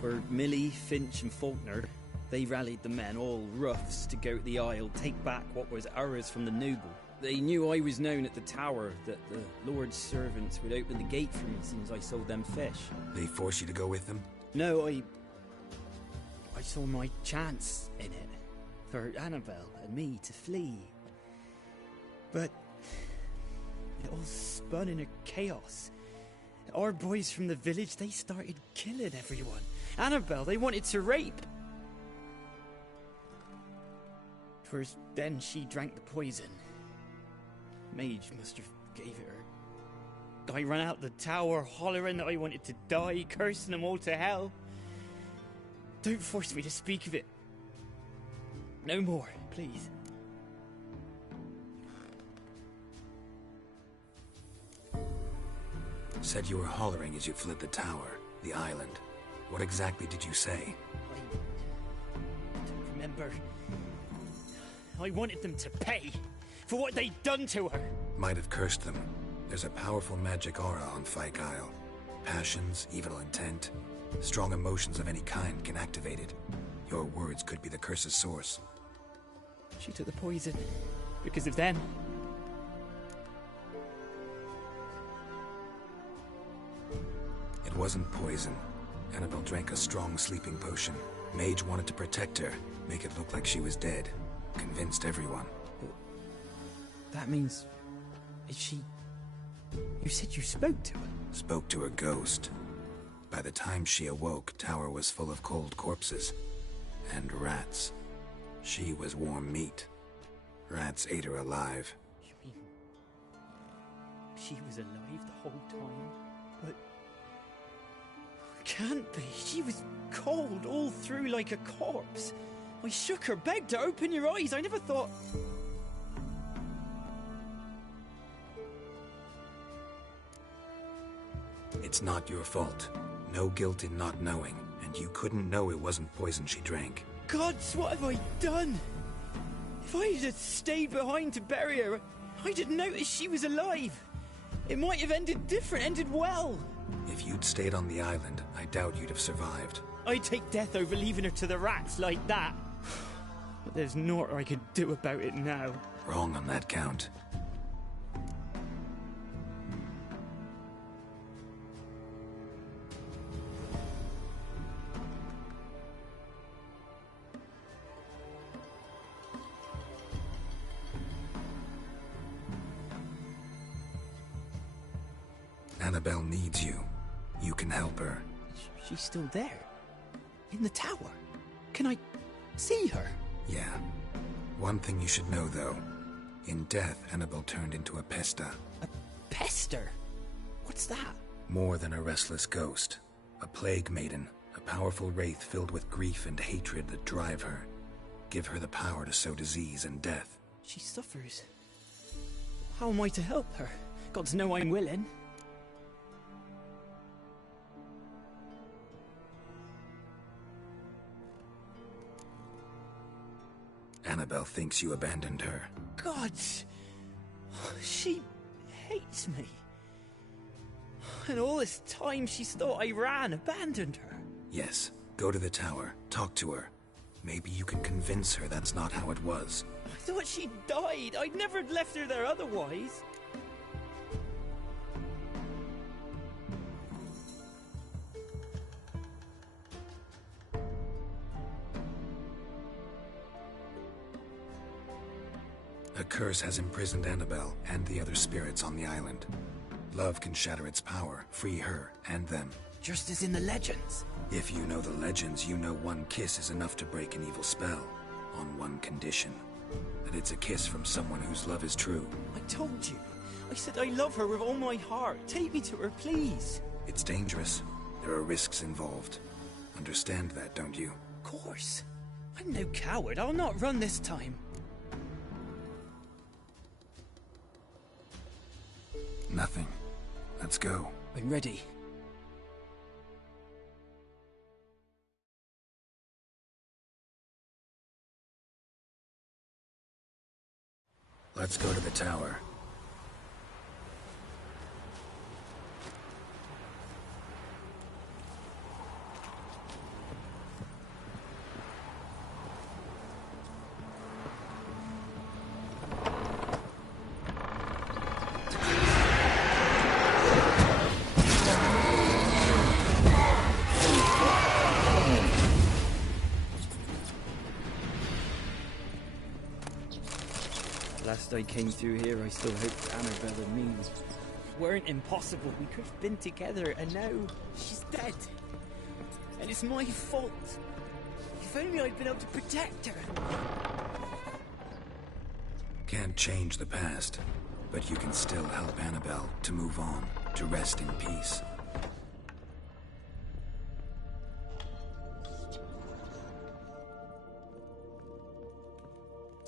For Millie, Finch and Faulkner, they rallied the men, all roughs, to go to the Isle, take back what was ours from the noble. They knew I was known at the tower, that the Lord's servants would open the gate for me as soon as I sold them fish. They forced you to go with them? No, I saw my chance in it, for Annabelle and me to flee. But it all spun in a chaos. Our boys from the village, they started killing everyone. Annabelle, they wanted to rape. First, then she drank the poison. Mage must have gave it her. I ran out the tower hollering that I wanted to die, cursing them all to hell. Don't force me to speak of it. No more, please. Said you were hollering as you fled the tower, the island. What exactly did you say? I don't remember. I wanted them to pay for what they'd done to her. Might have cursed them. There's a powerful magic aura on Fyke Isle. Passions, evil intent, strong emotions of any kind can activate it. Your words could be the curse's source. She took the poison because of them. It wasn't poison. Annabelle drank a strong sleeping potion. Mage wanted to protect her, make it look like she was dead. Convinced everyone. That means... Is she... You said you spoke to her? Spoke to her ghost. By the time she awoke, Tower was full of cold corpses. And rats. She was warm meat. Rats ate her alive. You mean... She was alive the whole time? But... Can't be. She was cold all through like a corpse. I shook her, begged her, open your eyes. I never thought... It's not your fault. No guilt in not knowing, and you couldn't know it wasn't poison she drank. Gods, what have I done? If I had stayed behind to bury her, I'd have noticed she was alive. It might have ended different, ended well. If you'd stayed on the island, I doubt you'd have survived. I'd take death over leaving her to the rats like that. But there's naught I can do about it now. Wrong on that count. Annabelle needs you. You can help her. She's still there? In the tower? Can I see her? Yeah. One thing you should know, though. In death, Annabelle turned into a pesta. A pester? What's that? More than a restless ghost. A plague maiden. A powerful wraith filled with grief and hatred that drive her. Give her the power to sow disease and death. She suffers. How am I to help her? Gods know I'm willing. Annabelle thinks you abandoned her. Gods! She hates me. And all this time she's thought I ran, abandoned her. Yes. Go to the tower. Talk to her. Maybe you can convince her that's not how it was. I thought she died. I'd never left her there otherwise. A curse has imprisoned Annabelle and the other spirits on the island. Love can shatter its power, free her and them. Just as in the legends. If you know the legends, you know one kiss is enough to break an evil spell. On one condition. That it's a kiss from someone whose love is true. I told you. I said I love her with all my heart. Take me to her, please. It's dangerous. There are risks involved. Understand that, don't you? Of course. I'm no coward. I'll not run this time. Nothing. Let's go. I'm ready. Let's go to the tower. Last I came through here, I still hoped Annabelle and me weren't impossible. We could have been together, and now she's dead. And it's my fault. If only I'd been able to protect her. Can't change the past, but you can still help Annabelle to move on, to rest in peace.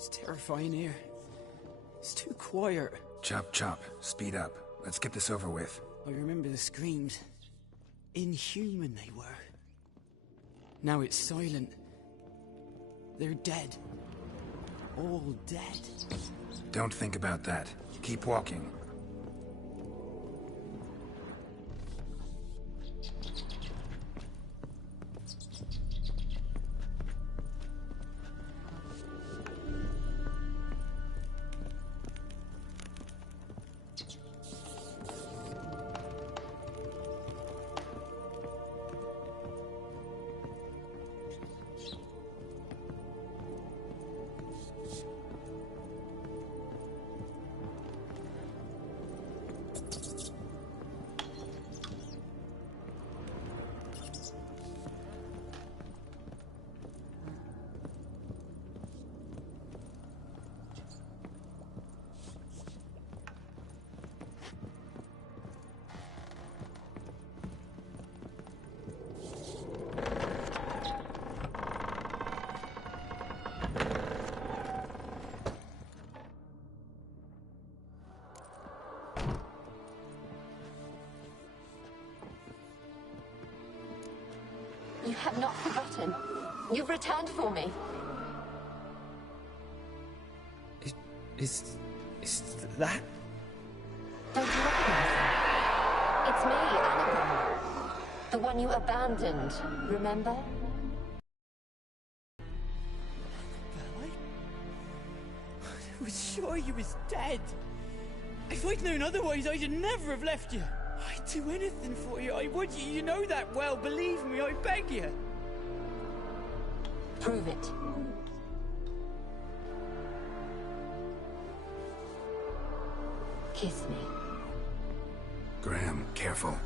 It's terrifying here. It's too quiet. Chop, chop. Speed up. Let's get this over with. I remember the screams. Inhuman they were. Now it's silent. They're dead. All dead. Don't think about that. Keep walking. You have not forgotten. You've returned for me. Is that? Don't you recognize her? It's me, Annabelle. The one you abandoned, remember? I was sure you was dead. If I'd known otherwise, I'd never have left you. I'd do anything for you. I would. You know that well. Believe me, I beg you. Prove it. Kiss me. Graham, careful.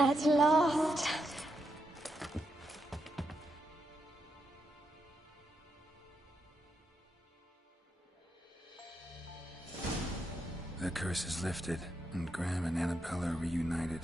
At last. The curse is lifted, and Graham and Annabella are reunited.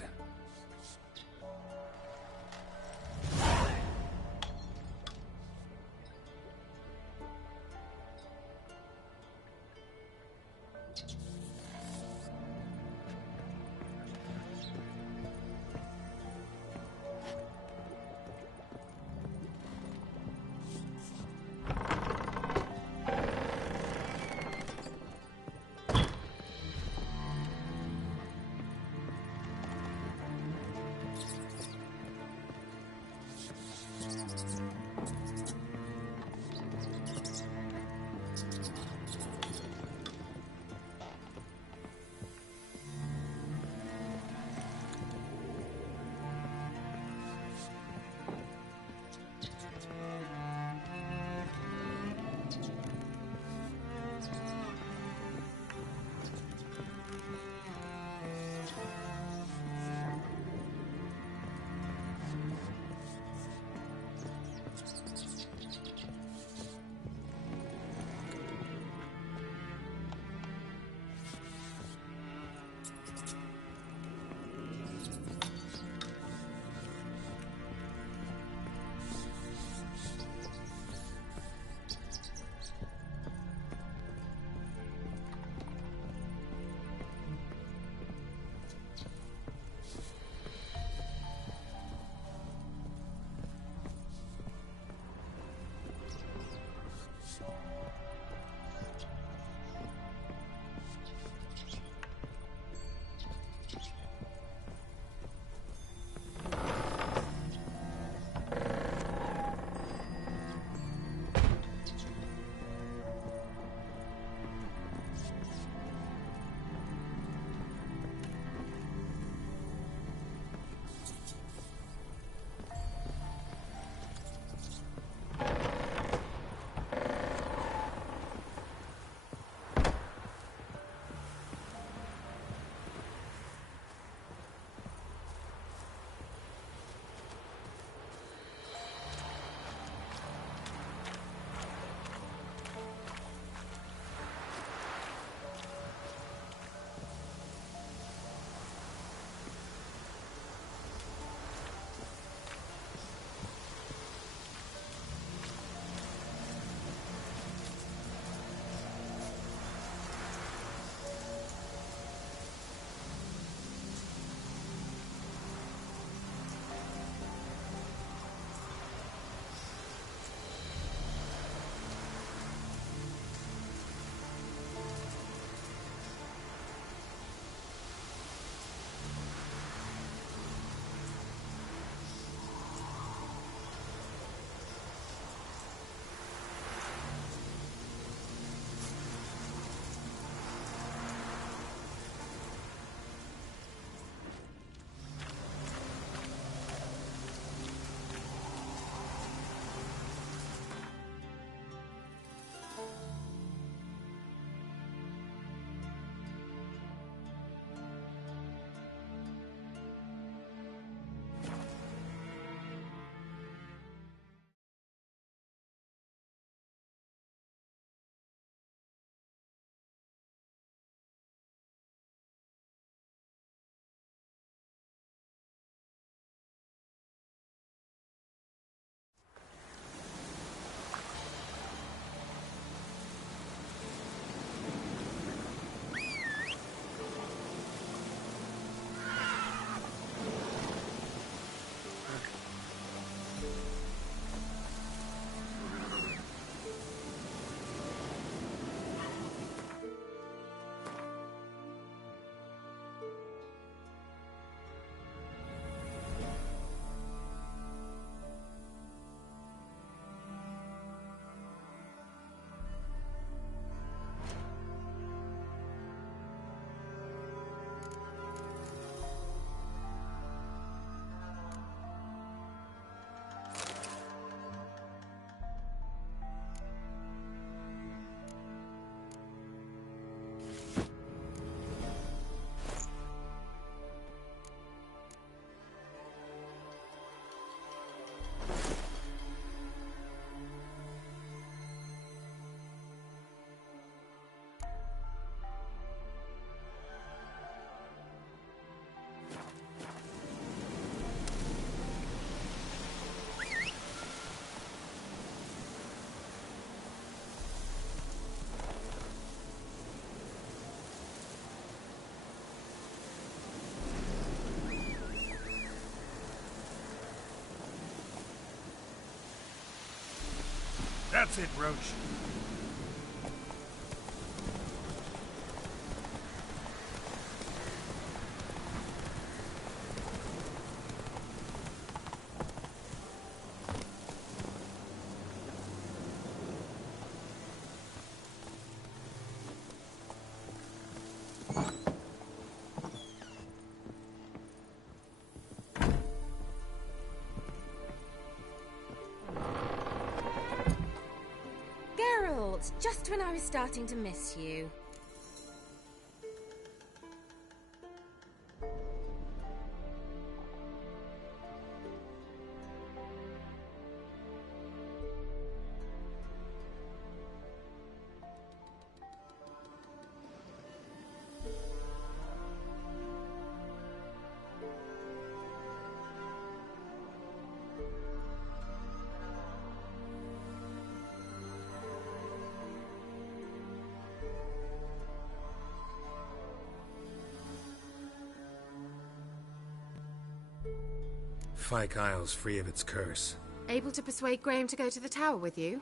That's it, Roach. Geralt, just when I was starting to miss you. Fyke Isle's free of its curse. Able to persuade Graham to go to the tower with you?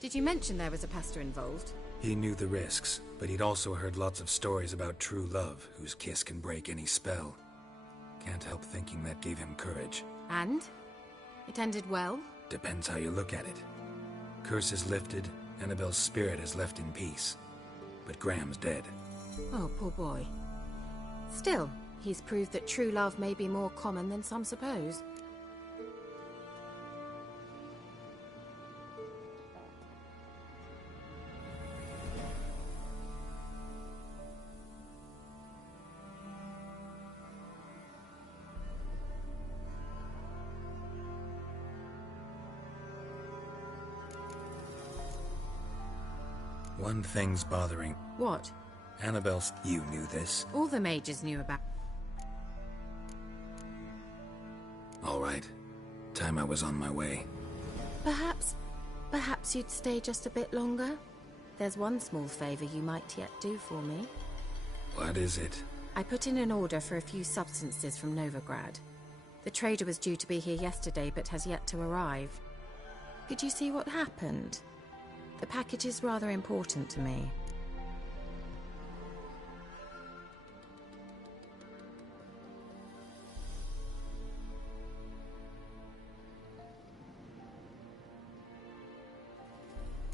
Did you mention there was a pester involved? He knew the risks, but he'd also heard lots of stories about true love, whose kiss can break any spell. Can't help thinking that gave him courage. And? It ended well? Depends how you look at it. Curse is lifted, Annabelle's spirit is left in peace. But Graham's dead. Oh, poor boy. Still, he's proved that true love may be more common than some suppose. One thing's bothering. What? Annabelle's... You knew this? All the mages knew about... All right. Time I was on my way. Perhaps you'd stay just a bit longer? There's one small favor you might yet do for me. What is it? I put in an order for a few substances from Novigrad. The trader was due to be here yesterday, but has yet to arrive. Could you see what happened? The package is rather important to me.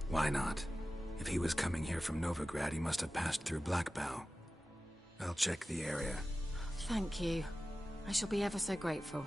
Why not? If he was coming here from Novigrad, he must have passed through Blackbough. I'll check the area. Thank you. I shall be ever so grateful.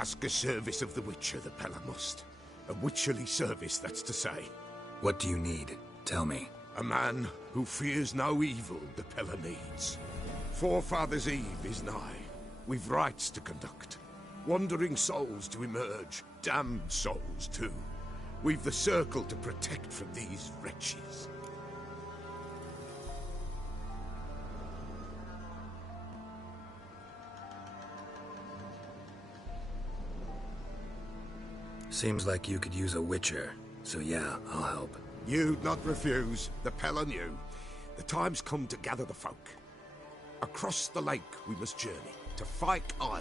ask a service of the Witcher, the Pella must. A witcherly service, that's to say. What do you need? Tell me. A man who fears no evil the Pella needs. Forefathers' Eve is nigh. We've rites to conduct. Wandering souls to emerge. Damned souls, too. We've the circle to protect from these wretches. Seems like you could use a witcher. So yeah, I'll help. You'd not refuse. The Pella knew. The time's come to gather the folk. Across the lake we must journey, to Fyke Isle.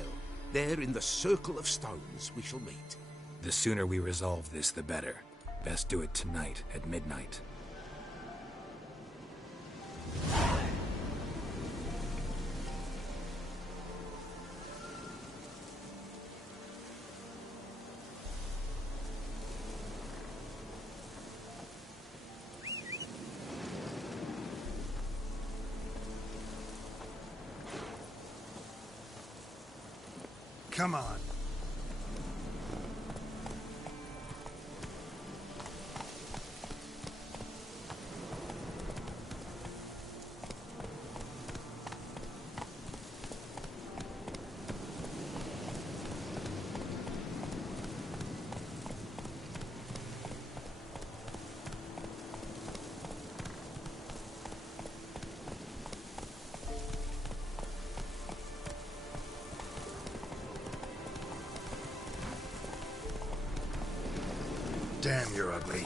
There in the Circle of Stones we shall meet. The sooner we resolve this, the better. Best do it tonight, at midnight. Come on. Damn, you're ugly.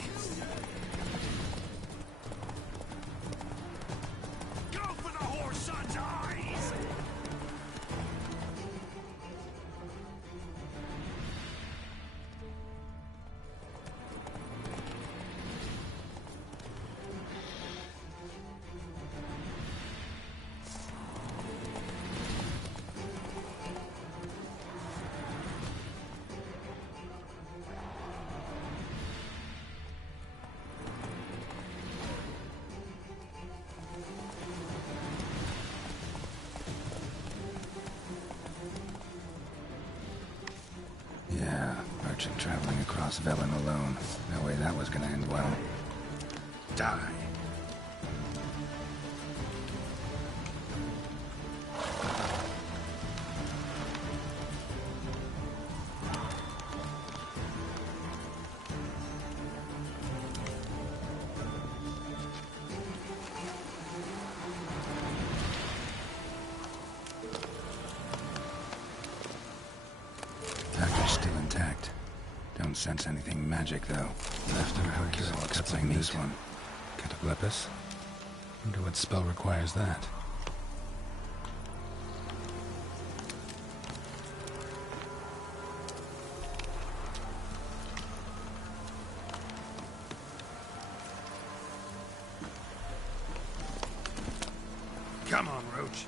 Go for the whore's son's eyes! Merchant traveling across Velen alone. No way that was gonna end well. Die. Package still intact. Don't sense anything magic, though. Left or Hercule will explain this one. Cataclepis? Wonder what spell requires that. Come on, Roach.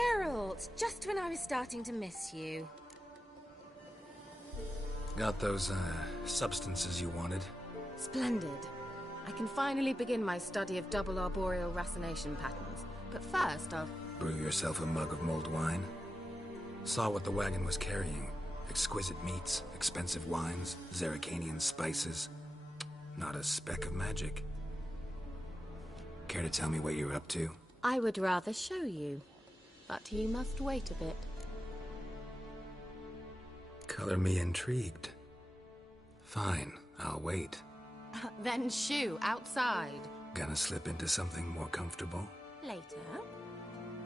Geralt, just when I was starting to miss you. Got those, substances you wanted? Splendid. I can finally begin my study of double arboreal racination patterns. But first, I'll... Brew yourself a mug of mulled wine? Saw what the wagon was carrying. Exquisite meats, expensive wines, Zerrikanian spices. Not a speck of magic. Care to tell me what you're up to? I would rather show you. But you must wait a bit. Color me intrigued. Fine, I'll wait. Then shoo, outside. Gonna slip into something more comfortable? Later.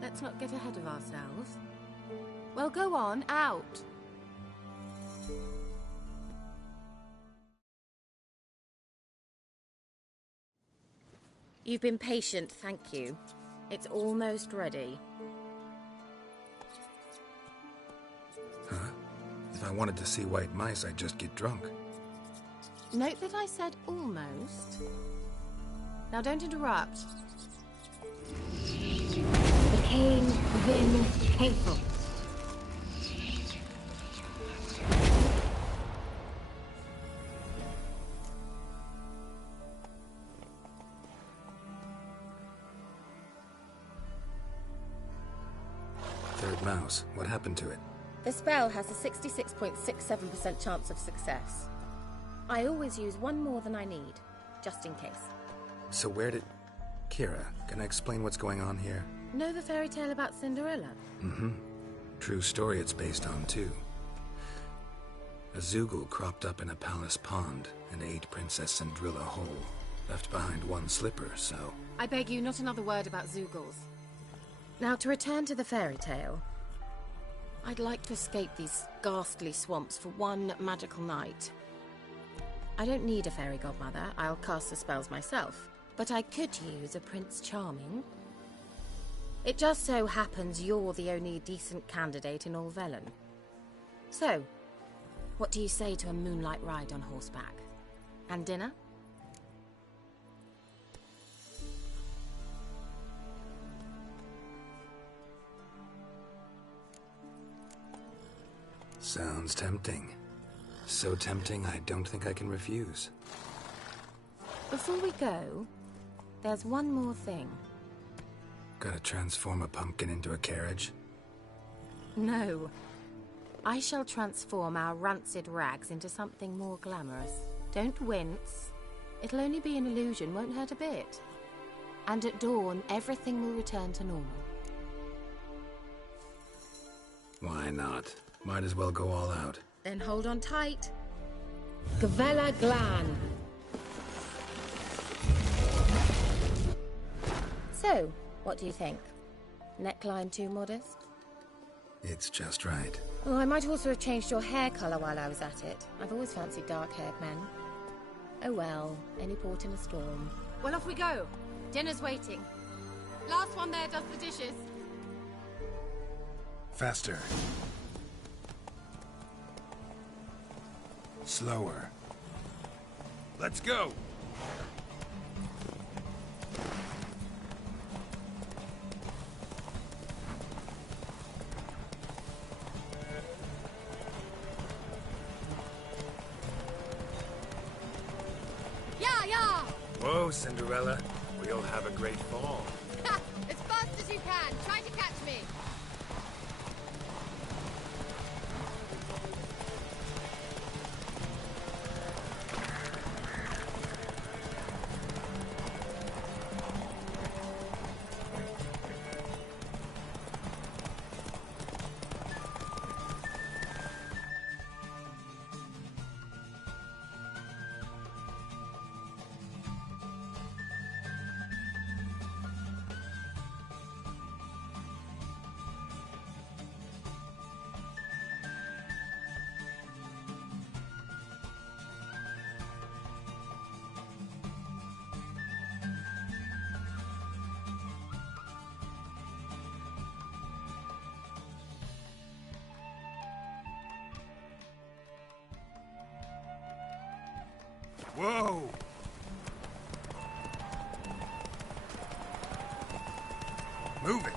Let's not get ahead of ourselves. Well, go on, out. You've been patient, thank you. It's almost ready. Huh? If I wanted to see white mice, I'd just get drunk. Note that I said almost. Now don't interrupt. The King Vin Hateful. Third mouse. What happened to it? The spell has a 66.67% chance of success. I always use one more than I need, just in case. So where did... Kira, can I explain what's going on here? Know the fairy tale about Cinderella? Mm-hmm. True story it's based on, too. A Zoogle cropped up in a palace pond and ate Princess Cinderella whole. Left behind one slipper, so... I beg you, not another word about Zoogles. Now, to return to the fairy tale... I'd like to escape these ghastly swamps for one magical night. I don't need a fairy godmother, I'll cast the spells myself. But I could use a Prince Charming. It just so happens you're the only decent candidate in all Velen. So, what do you say to a moonlight ride on horseback? And dinner? Sounds tempting. So tempting, I don't think I can refuse. Before we go, there's one more thing. Gotta transform a pumpkin into a carriage? No. I shall transform our rancid rags into something more glamorous. Don't wince. It'll only be an illusion, won't hurt a bit. And at dawn, everything will return to normal. Why not? Might as well go all out. Then hold on tight. Gavella Glan. So, what do you think? Neckline too modest? It's just right. Oh, I might also have changed your hair colour while I was at it. I've always fancied dark-haired men. Oh well, any port in a storm. Well, off we go. Dinner's waiting. Last one there does the dishes. Faster. Slower. Let's go! Yeah, yeah! Whoa, Cinderella. We'll have a great fall. As fast as you can. Try to catch me. Whoa! Move it!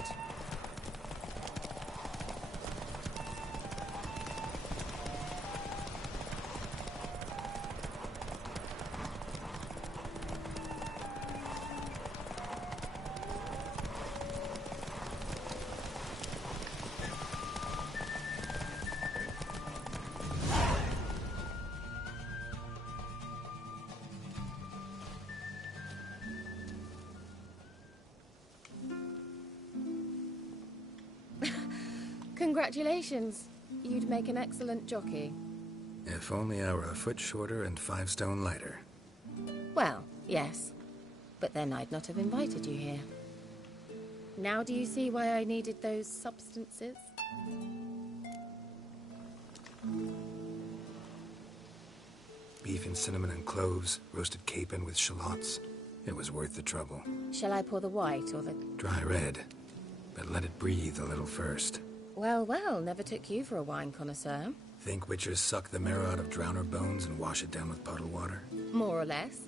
Congratulations. You'd make an excellent jockey. If only I were a foot shorter and 5 stone lighter. Well, yes. But then I'd not have invited you here. Now do you see why I needed those substances? Beef and cinnamon and cloves, roasted capon with shallots. It was worth the trouble. Shall I pour the white or the... Dry red, but let it breathe a little first. Well, well, never took you for a wine connoisseur. Think witchers suck the marrow out of drowner bones and wash it down with puddle water? More or less.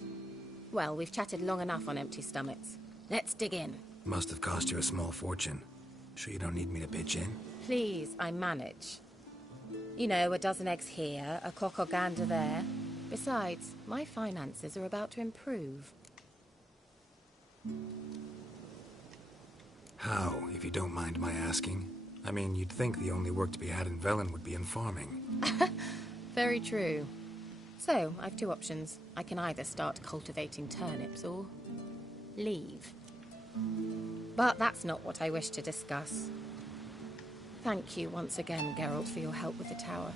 Well, we've chatted long enough on empty stomachs. Let's dig in. Must have cost you a small fortune. Sure you don't need me to pitch in? Please, I manage. You know, a dozen eggs here, a cock or gander there. Besides, my finances are about to improve. How, if you don't mind my asking? I mean, you'd think the only work to be had in Velen would be in farming. Very true. So, I've 2 options. I can either start cultivating turnips or leave. But that's not what I wish to discuss. Thank you once again, Geralt, for your help with the tower.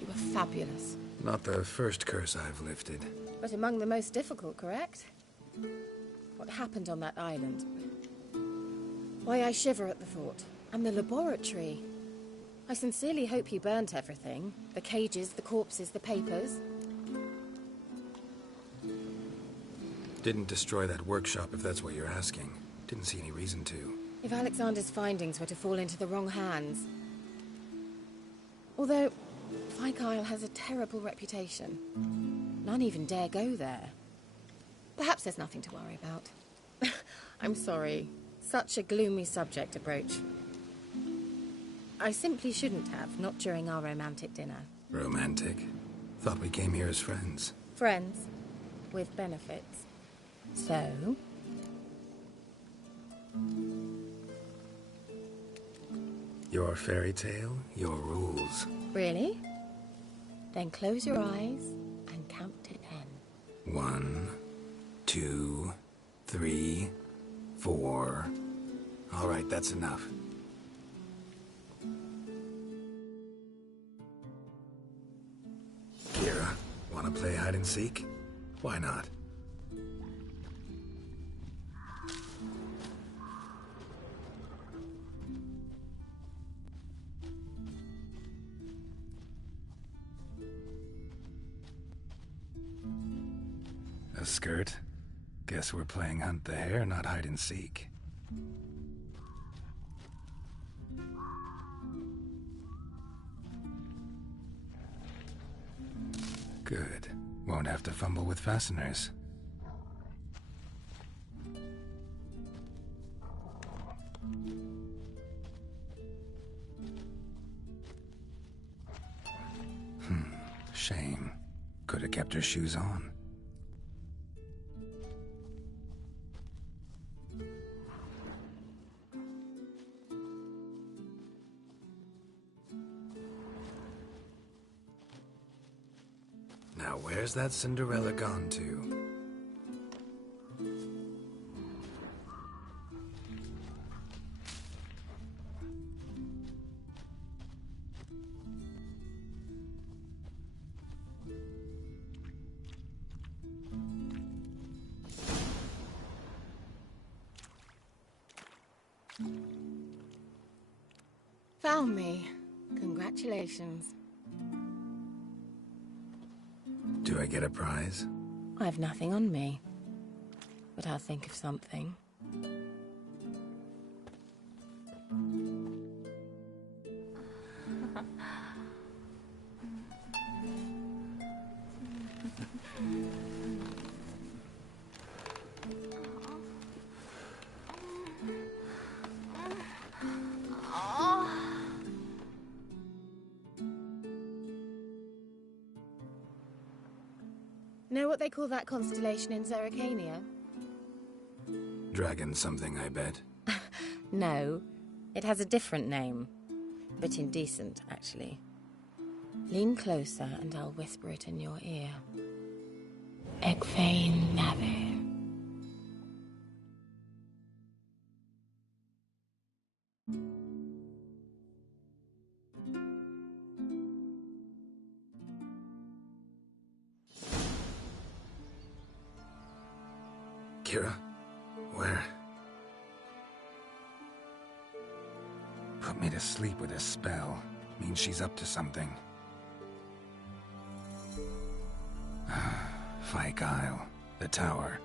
You were fabulous. Not the first curse I've lifted. But among the most difficult, correct? What happened on that island? Why, I shiver at the thought. And the laboratory. I sincerely hope you burnt everything. The cages, the corpses, the papers. Didn't destroy that workshop, if that's what you're asking. Didn't see any reason to. If Alexander's findings were to fall into the wrong hands... Although, Fyke Isle has a terrible reputation. None even dare go there. Perhaps there's nothing to worry about. I'm sorry. Such a gloomy subject to broach. I simply shouldn't have, not during our romantic dinner. Romantic? Thought we came here as friends. Friends. With benefits. So... Your fairy tale, your rules. Really? Then close your eyes and count to 10. 1, 2, 3, 4. All right, that's enough. Kira, wanna play hide and seek? Why not? A skirt? Guess we're playing hunt the hare, not hide and seek. Good. Won't have to fumble with fasteners. Shame. Could have kept her shoes on. Now, where's that Cinderella gone to? Found me. Congratulations. Do I get a prize? I've nothing on me. But I'll think of something. Know what they call that constellation in Zerrikania? Dragon something, I bet. No, it has a different name. A bit indecent, actually. Lean closer and I'll whisper it in your ear. Egfain Nave. Kira? Where? Put me to sleep with a spell. Means she's up to something. Fyke Isle. The tower.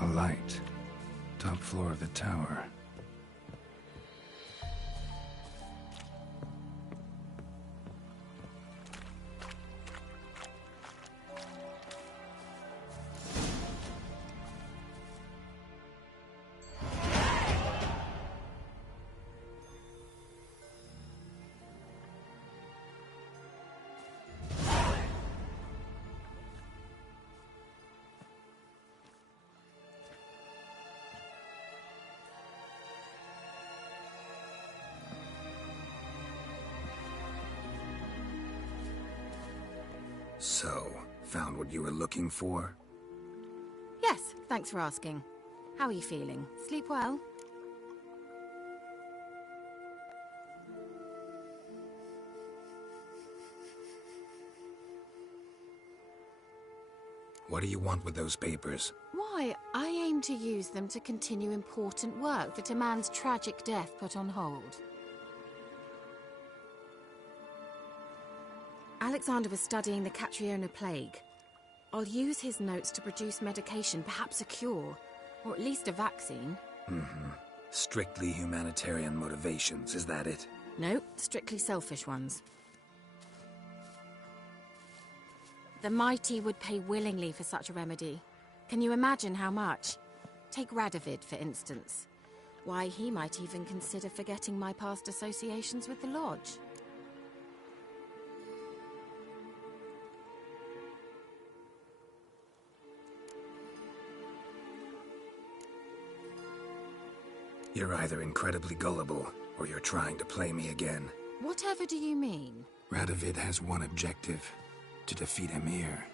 A light. Top floor of the tower. So, found what you were looking for? Yes, thanks for asking. How are you feeling? Sleep well? What do you want with those papers? Why, I aim to use them to continue important work that a man's tragic death put on hold. Alexander was studying the Catriona plague. I'll use his notes to produce medication, perhaps a cure, or at least a vaccine. Strictly humanitarian motivations, is that it? No, strictly selfish ones. The mighty would pay willingly for such a remedy. Can you imagine how much? Take Radovid, for instance. Why, he might even consider forgetting my past associations with the Lodge. You're either incredibly gullible, or you're trying to play me again. Whatever do you mean? Radovid has one objective: to defeat Emhyr.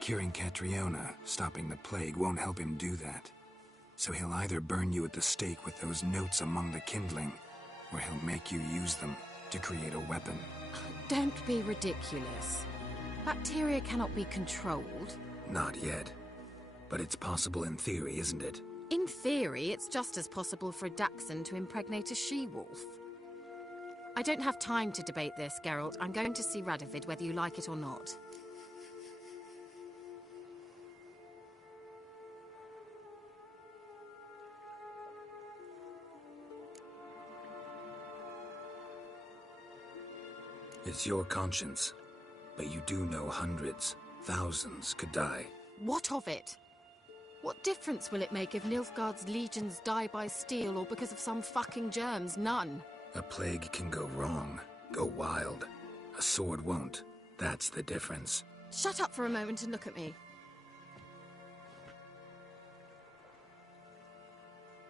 Curing Catriona, stopping the plague, won't help him do that. So he'll either burn you at the stake with those notes among the kindling, or he'll make you use them to create a weapon. Don't be ridiculous. Bacteria cannot be controlled. Not yet. But it's possible in theory, isn't it? In theory, it's just as possible for a Dachshund to impregnate a she-wolf. I don't have time to debate this, Geralt. I'm going to see Radovid, whether you like it or not. It's your conscience. But you do know hundreds, thousands could die. What of it? What difference will it make if Nilfgaard's legions die by steel or because of some fucking germs? None. A plague can go wrong, go wild. A sword won't. That's the difference. Shut up for a moment and look at me.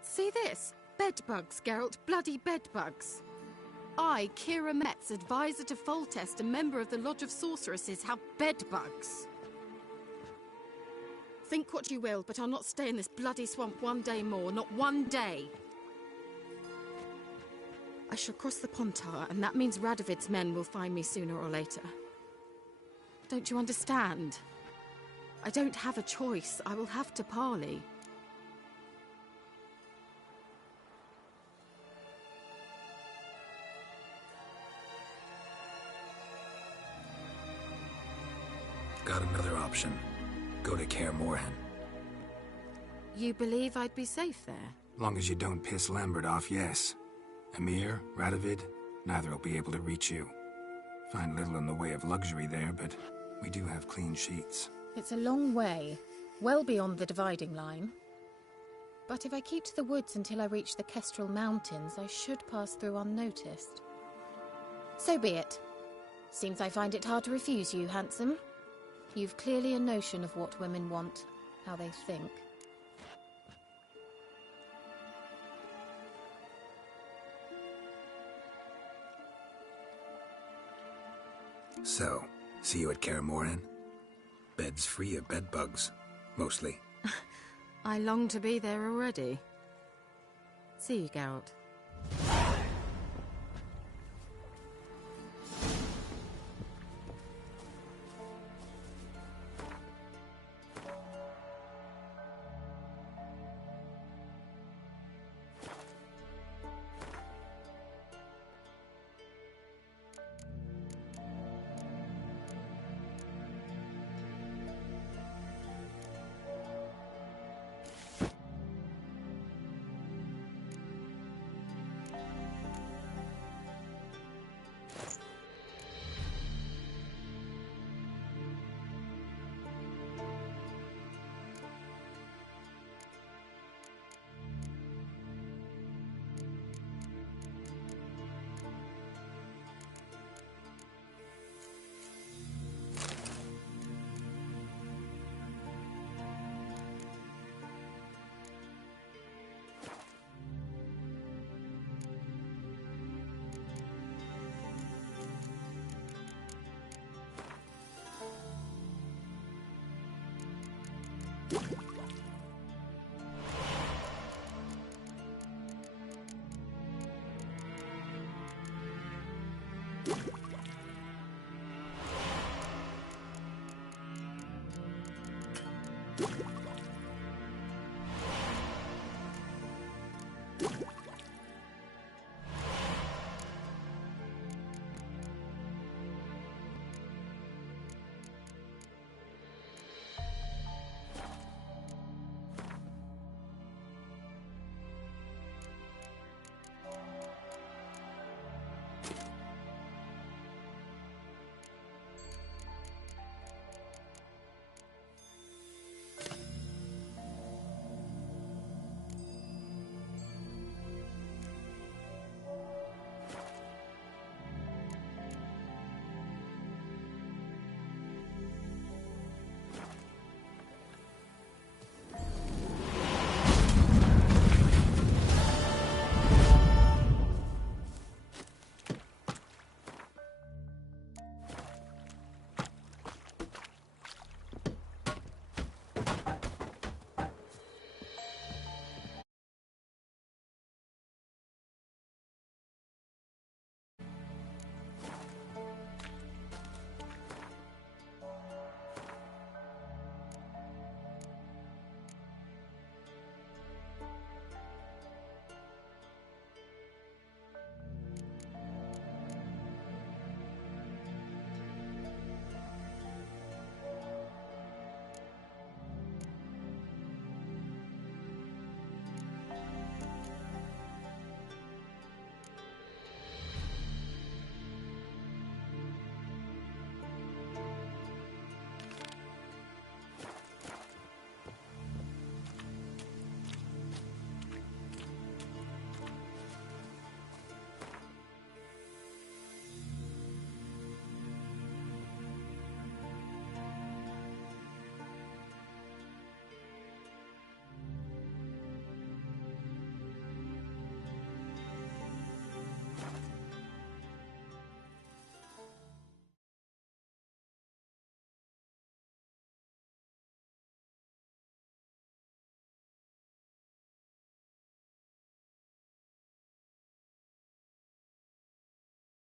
See this? Bedbugs, Geralt. Bloody bedbugs. I, Kira Metz, advisor to Foltest, a member of the Lodge of Sorceresses, have bedbugs. Think what you will, but I'll not stay in this bloody swamp one day more. Not one day. I shall cross the Pontar, and that means Radovid's men will find me sooner or later. Don't you understand? I don't have a choice. I will have to parley. Got another option. Go to Kaer Morhen. You believe I'd be safe there? Long as you don't piss Lambert off, yes. Emhyr, Radovid, neither will be able to reach you. Find little in the way of luxury there, but we do have clean sheets. It's a long way, well beyond the dividing line. But if I keep to the woods until I reach the Kestrel Mountains, I should pass through unnoticed. So be it. Seems I find it hard to refuse you, handsome. You've clearly a notion of what women want, how they think. So, see you at Kaer Morhen? Beds free of bedbugs, mostly. I long to be there already. See you, Geralt. You